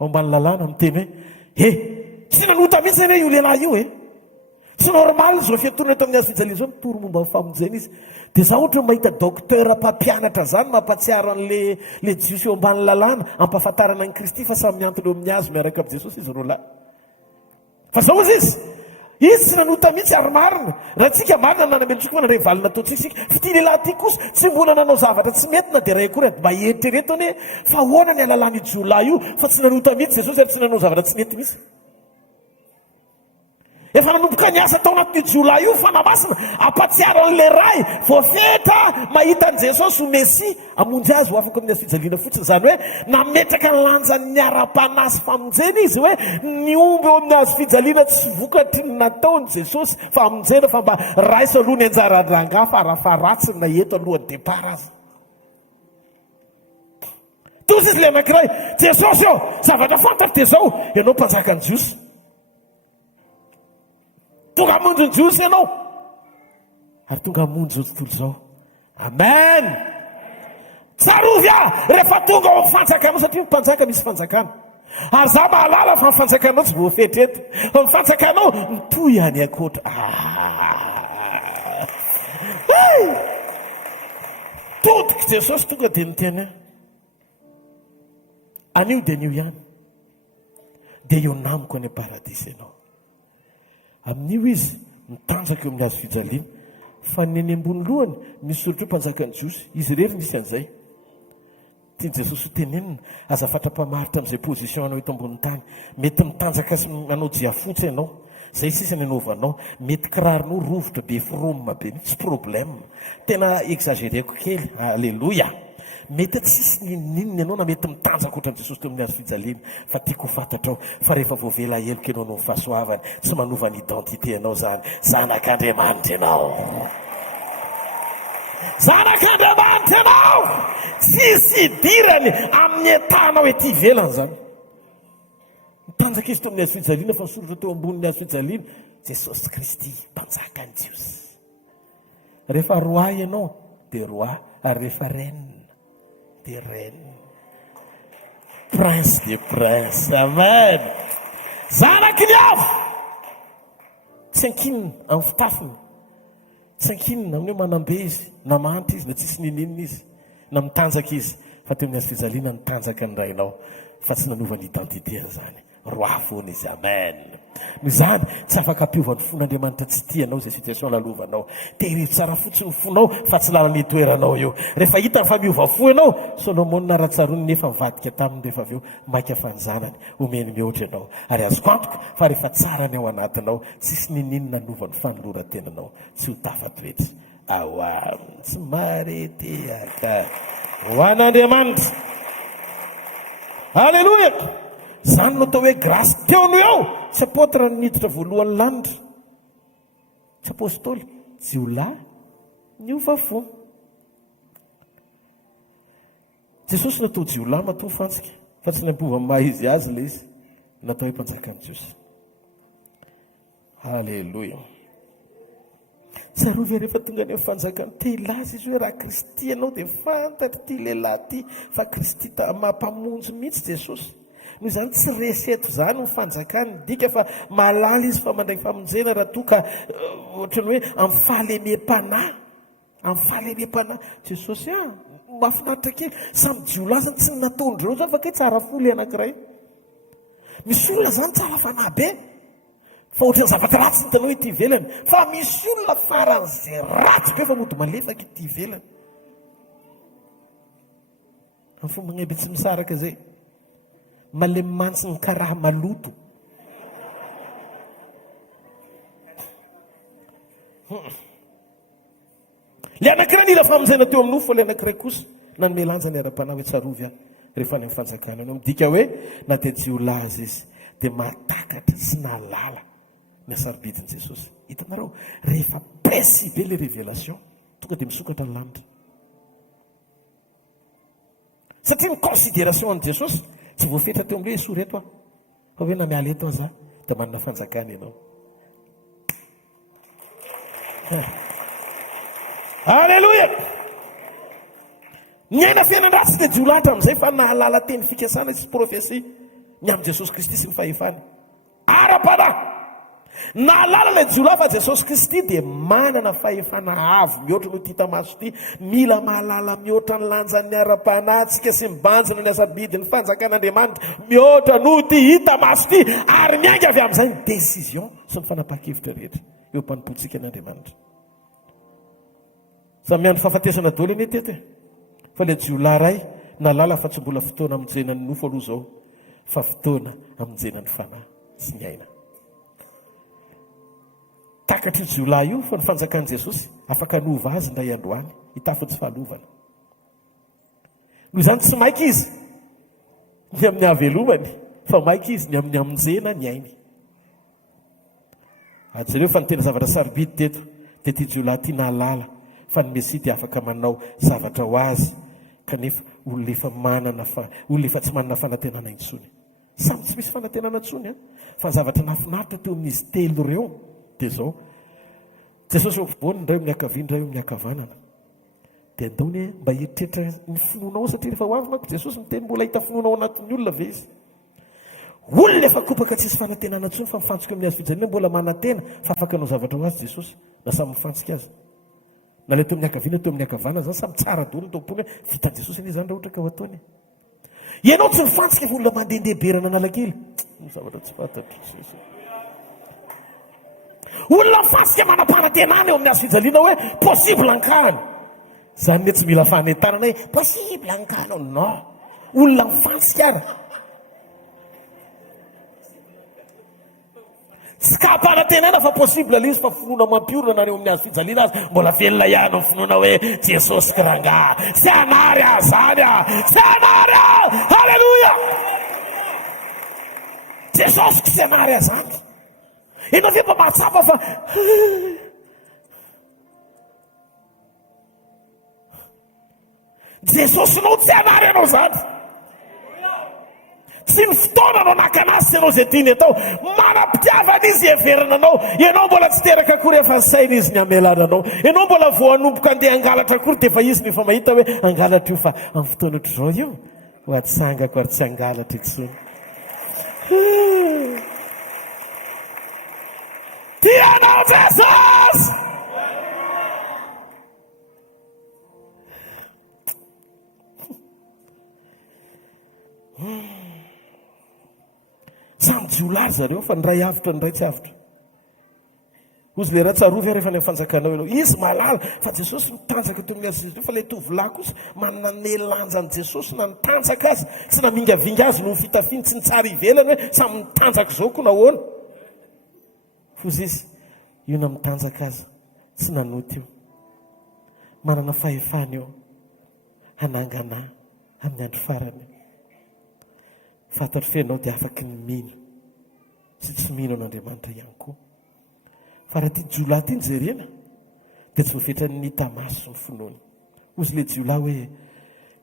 Ao ambany lalàna miteny hoe tsy nanota mihitsy ane io lehilahy io tsy normal zao fiatorana eto amin'ny hazofijaliana zao mitory momba ny famonjena izy. Dia za ohatra mahita dokotera mpampianatra zany mampatsiaro an'le jiosy eo ambany lalàna ampahafantarana ny Kristy fa samy miantona eo amin'ny azy miaraka amin'ny Jesosy izy roalahy. Fa zao izy tsy nanota mihitsy ary marina. Raha tsika marina nanametsika fa nandray valina atao tsisika. Fity lehilahy ty kosa tsy mbola nanao zavatra tsy mety na dia ray akory mba eritreretony hoe fa hoana ny alalany jiolahy io fa tsy nanota mihitsy Jesosy ary tsy nanao zavatra tsy mety mihitsy. Efa nanomboka ny asa tao anatin'ny jiolahy io fa namasina ampatsiaro an'le ray voafetra mahita an' Jesosy ho Mesia hamonjy azy ho afaka amin'ny hazofijaliana fotsiny. Zany hoe nametraka ny lanjan'ny ara-panahy sy famonjena izy hoe ny omby eo amin'ny hazofijaliana tsy vokatry ny nataony Jesosy famonjena fa mba raisy aloha ny anjara-dranga farafaratsiny na eto alohan'ny départ azy. Tozy izy le anankiray Jesosy eo zavatra fantatra dia zao ianao mpanjaka ny jiosy. Tonga hamonjy ny jiosy ianao ary tonga hamonjy zao tontolo zao. Amen. Tsarovy rehefa tonga ao amin'ny fanjakanao satria mpanjaka misy fanjakana. Ary za mahalala fa mifanjakanao tsy voafetra eto. Fa mifanjakanao mitohy any akoatra. Todiky Jesosy tonga dia niteny anio dia anio ihany dia eo namiko any paradisy ianao. Amin'io izy mitanjaka eo amin'ny hazofijaliana. Fa ny eny ambony lohany misy soratra hoe mpanjaka ny jiosy. Izy rery misy an'izay. Tiany Jesosy ho tenenina aza fatra-pamaritra amin'izay position anao eto ambony tany. Mety mitanjaka sy manao jiafotsy ianao. Zay sisa ny anaovanao. Mety kirarinao rovotra be fromma be. Tsy problème. Tena exagéreko kely. Alléluia. Mety tsisy ninninina ianao na mety mitanjaka ohatran'i Jesosy teo amin'ny hazofijaliana. Fa tiako ho fantatrao fa rehefa voavela heloka ianao no fahasoavany tsy manova ny identité anao zany. Zanak'Andriamanitra ianao. Zanak'Andriamanitra ianao. Tsisy idirany amin'ny etanao ety ivelany zany. Mitanjaka izy teo amin'ny hazofijaliana fa soratra teo ambonin'ny hazofijaliana Jesosy Kristy mpanjaka ny jiosy. Rehefa roi ianao dia roi ary rehefa reine des reines, prince des princes. Amen. Zanaky ny avy tsy ankinina amin'ny fitafiny, tsy ankinina amin'ny hoe manambe izy na mantra izy na tsisy ninninina izy na mitanjaka izy fa teo amin'ny hazofijaliana nitanjaka ny rainao fa tsy nanova ny identitény zany. Roi foana izy. Amen. Noho izany tsy afaka ampiovan'ny fon'Andriamanitra tsy tianao zay situation lalovanao. Tehirivo tsara fotsiny fonao fa tsy lalany toeranao io. Rehefa hita fa miova fo ianao, Solomon nara-tsarony nefa mivadika taminy rehefa avy eo maika fanjanany omeny mihoatra ianao. Ary azoko antoka fa rehefa tsara ny ao anatinao tsisy ninninina nanovany fanoloran-tenanao tsy ho tafatoetsy. Aoa tsy mareteaka ho an'Andriamanitra. Alleluia. Zany no atao hoe grâce teony ao. Tsy apôtra niditra voalohany lanitra, tsy apôstôly, jiolahy Niova fo. Jesosy natao jiolahy matoa fantsika fa tsy nampova maha izy azy le izy natao hoe mpanjakan'i Jesosy. Halleloja. Tsarovy rehefa tonga any amin'ny fanjakany telazy izy hoe raha Kristy ianao dia fantatry ity lehilahy ity fa Kristy mampamonjy mihitsy Jesosy. Noho izany tsy reseto izany ny fanjakany dika fa malala izy fa mandray famonjena raha toa ka ohatrany hoe amin'ny fahalemem-panahy. Amin'ny fahalemem-panahy Jesosy mahafinaritra kely samy jiolahy zany tsy nataondreo zany fa ke tsara foly anankiray. Misy olona zany tsara fanahy be fa ohatrany zavatra ratsy ny tanao ity ivelany, fa misy olona faran'izay ratsy be fa mody malefaka ity ivelany. Amin'ny fomba magnaiby tsy misaraka zay malemy-mantsy ny karaha maloto. Le anankiray nila famonjena teo amin'ny nofo, le anankiray kosa nanome lanja ny ara-panahy hoe tsarovy rehefa any amin'ny fanjakana any. Midika hoe na dia jiolahy azy izy dia mahatakatra sy nahalala ny sarobidin' Jesosy. Hitanareo rehefa précis be le révélation tonga dia misokatra ny lanitra. Satria ny considération an' Jesosy tsy voafetra teo amin'ilay esoa reto fa hoe na miala eto aza dia manana fanjakana ianao. Halleluja. Ny aina fiainan-dratsy dia jiolahatra amin'izay fa nahalala teny fikasana sy profesia ny amin'ny Jesosy Kristy sy ny fahefany. Ara-panahy nahalala ilay jiolahy fa Jesosy Kristy dia manana fahefana avo mihoatra no tita maso ity. Mila mahalala mihoatra ny lanjan'ny ara-panahy tsika sy mibanjina ny asabidy ny fanjakan'Andriamanitra mihoatra no ty hita maso ity ary miainga avy amin'izay ny décision sy ny fanapa-kevitra rehetra eo mpanompontsika n'Andriamanitra. Samy miandro fahafatesana daholo eny teto fa ilay jiolahy ray nalala fa tsy mbola fotoana amonjena ny nofo aloha zao fa fotoana amonjena ny fanahy sy ny aina. Takatry jiolahy io fa ny fanjakan'i Jesosy afaka nova azy ndray androany hitafy tsy fahalovana. Noho izany tsy maika izy ny amin'ny havelomany fa maika izy ny amin'ny amonjena ny ainy. Ajareo fa ny tena zavatra sarobidy teto dia ty jiolahy ty nahalala fa ny Mesia dia afaka manao zavatra ho azy kanefa olona efa manana olona efa tsy manana fanantenana intsony. Samy tsy misy fanantenana intsony fa zavatra nafinaritra teo amin'izy telo ireo dia zao Jesosy eo ampovoany ndray amin'ny akavia ndray amin'ny akavanana dia andaony mba hieritreritra ny finoanao satria rehefa ho avy manko Jesosy miteny mbola hita finoanao anatin'ny olona ve izy. Olona efa kopaka tsisy fanantenana intsony fa mifantsika amin'ny azy fijaliana mbola manantena fa afaka anao zavatra ho azy Jesosy na samy mifantsika azy. Na ilay teo amin'ny akaviana teo amin'ny akavana zany samy tsara daholo ny tompony hoe vita Jesosy anie zany raha ohatra ka ho ataony. Ianao tsy mifantsika fa olona mandehandehaberana analakely zavatra tsy fantatro. Olona mifantsika manam-panantenana eo amin'ny azo fijaliana hoe possible ankahany. Zany hoe tsy mila fanentanana hoe possible ankahany. Non, olona mifantsika ara. Tsy ka panantenana fa possible le izy fa finoana mampiorona nareo amin'ny azo fijaliana azy mbola velona ihany amin'ny finoana hoe Jesosy kiranga sy anary azany sy anary halleluja. Jesosy sy anary azany ianao ve mba mahatsapa fa Jesosy nao tsy anary ianao zany. Tsy ny fotoana anao nakanazy sy ianao zay tiany atao manam-pitiavana izy everina anao. Ianao mbola tsy teraka akory efa saina izy ny amelana anao. Ianao mbola vao hanomboka andeha angalatra akory dia efa izy ny efa mahita hoe angalatra io fa amin'ny fotoana ohatr'izao io ho atsangako ary tsy angalatra intsony. Tianao Jesosy. Samy jiolahy zareo fa ny ray avitra ny ray tsy avitra. Ozy le raha tsarovy rehefa ny fanjakanao ianao. Izy malala fa Jesosy mitanjaka teo amin'ny azy fa ilay tovolahy kosa manana ny lanjan'i Jesosy na nitanjaka azy sy namingavinga azy no fitafiny tsy nitsara ivelany hoe samy mitanjaka izao koa nahoana. Fozy izy io na mitanjaka azy tsy nanoty io manana fahefana io hanangana amin'ny andro farany. Fantatro fenao dia afaky ny mino sy tsy mino an'Andriamanitra ihany koa. Fa raha tia jiolahy tia ny jerena dia tsy voafetra ny tamaso ny finoany. Ozy le jiolahy hoe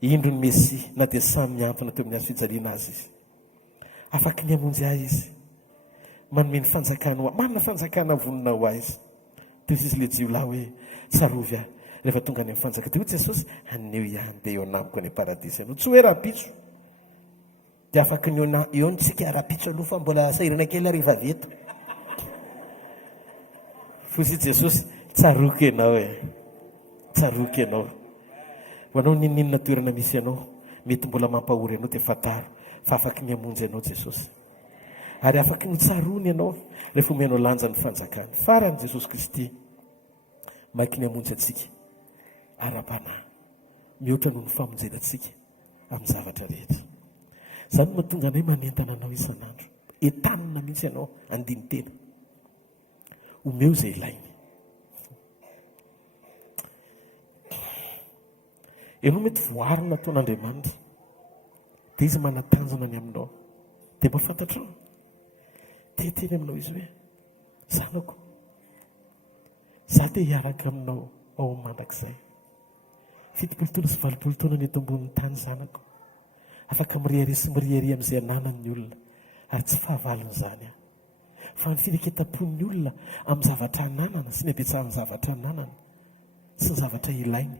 indro ny Mesia na dia samy miantona teo amin'ny azo fijaliana azy izy. Afaka ny hamonjy ahy izy. Manome ny fanjakana ho manana fanjakana vonona ho ahy izy. Dia izy le jiolahy hoe tsarovy ahy. Rehefa tonga any amin'ny fanjaka dia Jesosy aneo ihany dia eo anamiko any paradisy ianao. Tsy hoe rapitso. Dia afaka ny eo ntsika rapitso aloha fa mbola sahirana kely ariva veto. Fosy Jesosy tsaroky ianao tsaroky ianao. Ho anao ninninona toerana misy ianao mety mbola mampahory ianao dia fantaro fa afaka miamonjy ianao Jesosy. Ary afaka ny tsarony ianao rehefa omenao lanja ny fanjakany. Farany Jesosy Kristy maiky ny hamonjy atsika ara-panahy mihoatra noho ny famonjena atsika amin'ny zavatra rehetra. Izany no mahatonga anay manentana anao isan'andro. Entanina mihitsy ianao andiny tena. Omeo izay ilainy. Ianao mety voarina ataon'Andriamanitra dia izy manatanjana ny aminao. Dia mahafantatrao teteny aminao izy hoe zanako, za dia hiaraka aminao ao mandrakizay. 70 sy 80 taona ny eto ambonin'ny tany zanako. Afaka mirihary sy mirihary amin'izay ananany ny olona ary tsy fahavalony izany aho. Fa ny fireketam-pon'ny olona amin'ny zavatra ananana sy ny abetsahany amin'ny zavatra ananana sy ny zavatra ilainy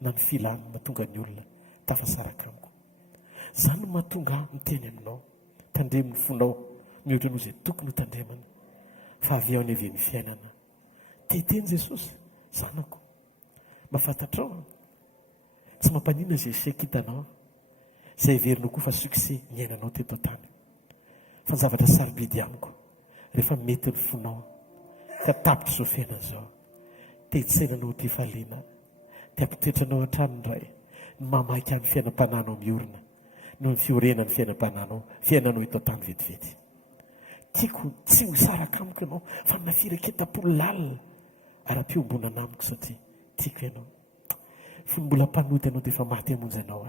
na ny filany mahatonga ny olona tafasaraka amiko. Izany no mahatonga miteny aminao, tandremin'ny fonao mihoatra noho izay tokony ho tandremana fa avy ao any avian'ny fiainana. Teteny Jesosy, zanako, mahafatatrao tsy mampanina izay échec hitanao, izay heverinao koa fa succès ny ainanao teto tany. Fa ny zavatra sarobidy amiko rehefa mety ny fonao ka tapitra izao fiainana izao, tehitsenanao am-pifaliana, dia ampitoetranao an-tranony iray ny mamaky amin'ny fiainam-pananao miorina noho ny fiorenany fiainanao eto tany vetivety. Tiako tsy ho saraka amiko ianao fa na fireketam-po lalina ara-piombonana amiko satria tiako ianao. Mbola mpanody ianao dia efa maty hamonjy ianao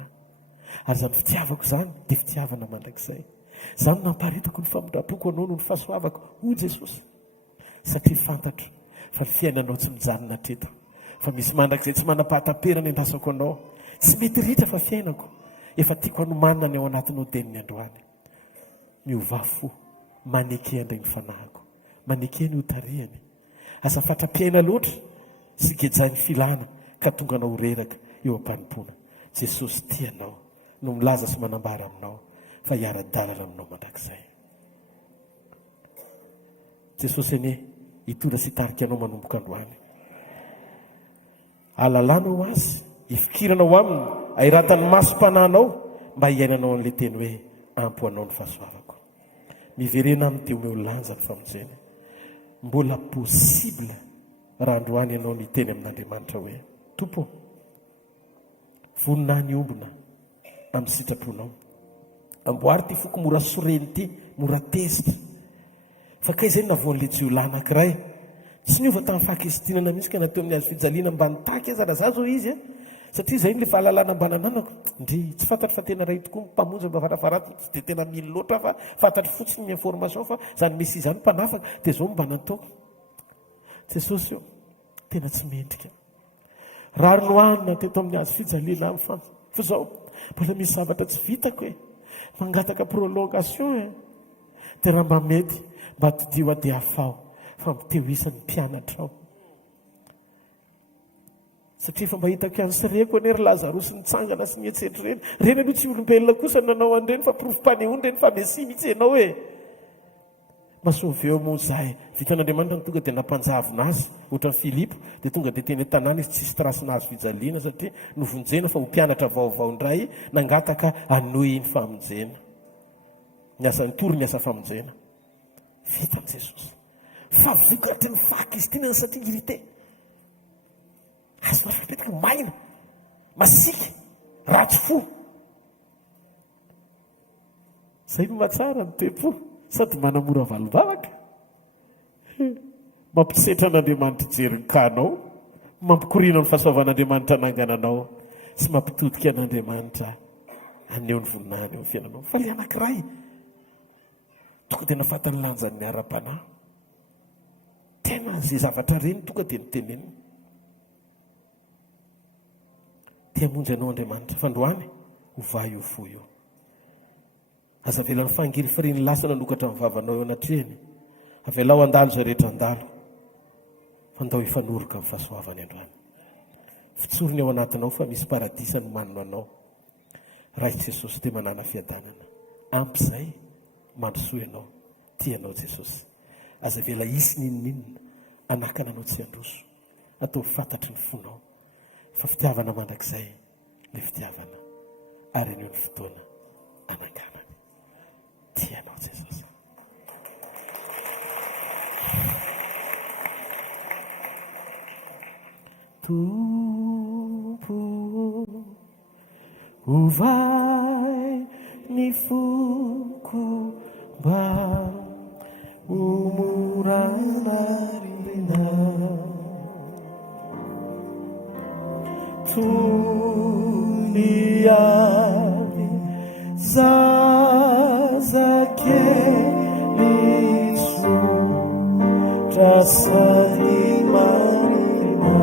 ary izany fitiavako izany dia fitiavana mandrakizay. Izany namparitako ny famondram-poko anao noho ny fahasoavako ho Jesosy, satria fantatro fa ny fiainanao tsy mijanona hatreto fa misy mandrakizay tsy manam-pahatam-perana andrasako anao. Tsy mety ritra fa fiainako efa tiako hanomanana ny ao anatinao teniny androany. Miova fo manekehana ny fanahiko, manekehany ho tarihany, asa fatra-piaina loatra sy gejainy filana ka tonga anao reraka eo am-panimpona. Jesosy tianao no milaza sy manambara aminao fa hiara-dalana aminao mandrakizay. Jesosy anie hitondra sy hitarika anao manomboka androany. Alalanao azy, hifikiranao aminy, ahiratany masom-panahinao mba hiainanao an'ilay teny hoe ampo anao ny fahasoavako. Miverena amin'ny teo omeo lanja ny famonjena. Mbola possible raha androany ianao ny teny amin'Andriamanitra hoe Tompo, vonina ny ombona amin'ny sitraponao. Amboary ty foko mora soreny ty, mora tezitra. Fa kay izay navoan'ilay jiolahy anankiray, tsy niova tamin'ny fakisitinana mihitsy ka nateo amin'ny azo fijaliana mba nitaky azaraza zao izy satria izay le fahalalana mbanananako ndry tsy fantatro fa tena ray tokoa mpamonjy mba farafarata tsy dia tena mily loatra fa fantatro fotsiny ny information fa zany Mesia zany mpanafaka dia zao mba nataoko. Jesosy io tena tsy mendrika. Rary nohanina teto amin'ny azo fijaliana amin'ny fa zao mbola misy zavatra tsy vitako mangataka prolongation dia raha mba mety mba todio ady afao fa miteo isan'ny mpianatra ao. Satria fa mba hitako ihany sy reko ane ry Lazarosy nitsangana sy nihetsetry reny aloha tsy olombelona kosa nanao an'ireny fa profim-panehoany reny fa Mesia mihitsy ianao masoveo moa zahay vitan'Andriamanitra ny tonga dia nampanjavona azy ohatran'ny Filipo dia tonga dia teny tanàna izy tsisy trasy nazo fijaliana satria novonjena fa ho mpianatra vaovao indray nangataka anoy ny famonjena, ny asa nitory ny asa famonjena. Vitan' Jesosy fa vokatry ny fakisitinana satria irité azo mafapetaka maina masika ratsy fo. Izay no mahatsara ny tempo sady manamora valobavaka, mampisetra an'Andriamanitra jerin-kanao, mampikoriana ny fahasoavan'Andriamanitra anangananao sy mampitodika an'Andriamanitra aneo ny voninahiny eo ny fiainanao. Fa le anankiray tonga dia nafatany lanjan'ny ara-panahy, tena izay zavatra reny tonga dia niteneniny. tia monjy anao Andriamanitra fandroany ova io fo io aza velan'ny fangily firiny lasa nanokatra amin'ny vavanao eo anatrehany avelao andalo zay rehetra andalo fandao ifanoroka amin'ny fahasoavany androany fitsorony ao anatinao fa misy paradisa no manino anao raha Jesosy te manana fiadanana ampy zay mandrosoa ianao tianao Jesosy aza vela isy ninoninona anakana anao tsy androso atao fantatry ny fonao fa fitiavana mandrakizay le fitiavana ary aneo ny fotoana ananganana tianao Jesosy Tompo ovay ny foko mba umurana rina tuniani zazakelisu trasani marina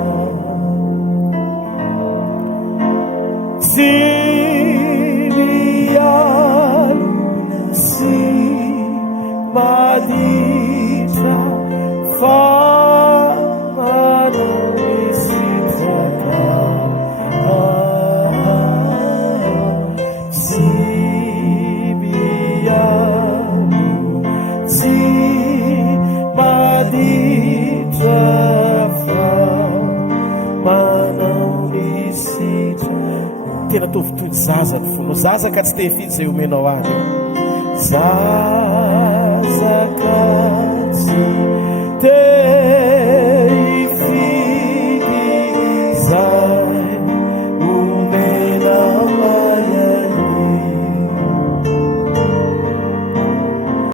silianu si Maditra famana isitaka sibianu si Maditra famana isitaka tena tovitoy zaza ny fono zaza ka tsy te hifidy zay omenao any zazaka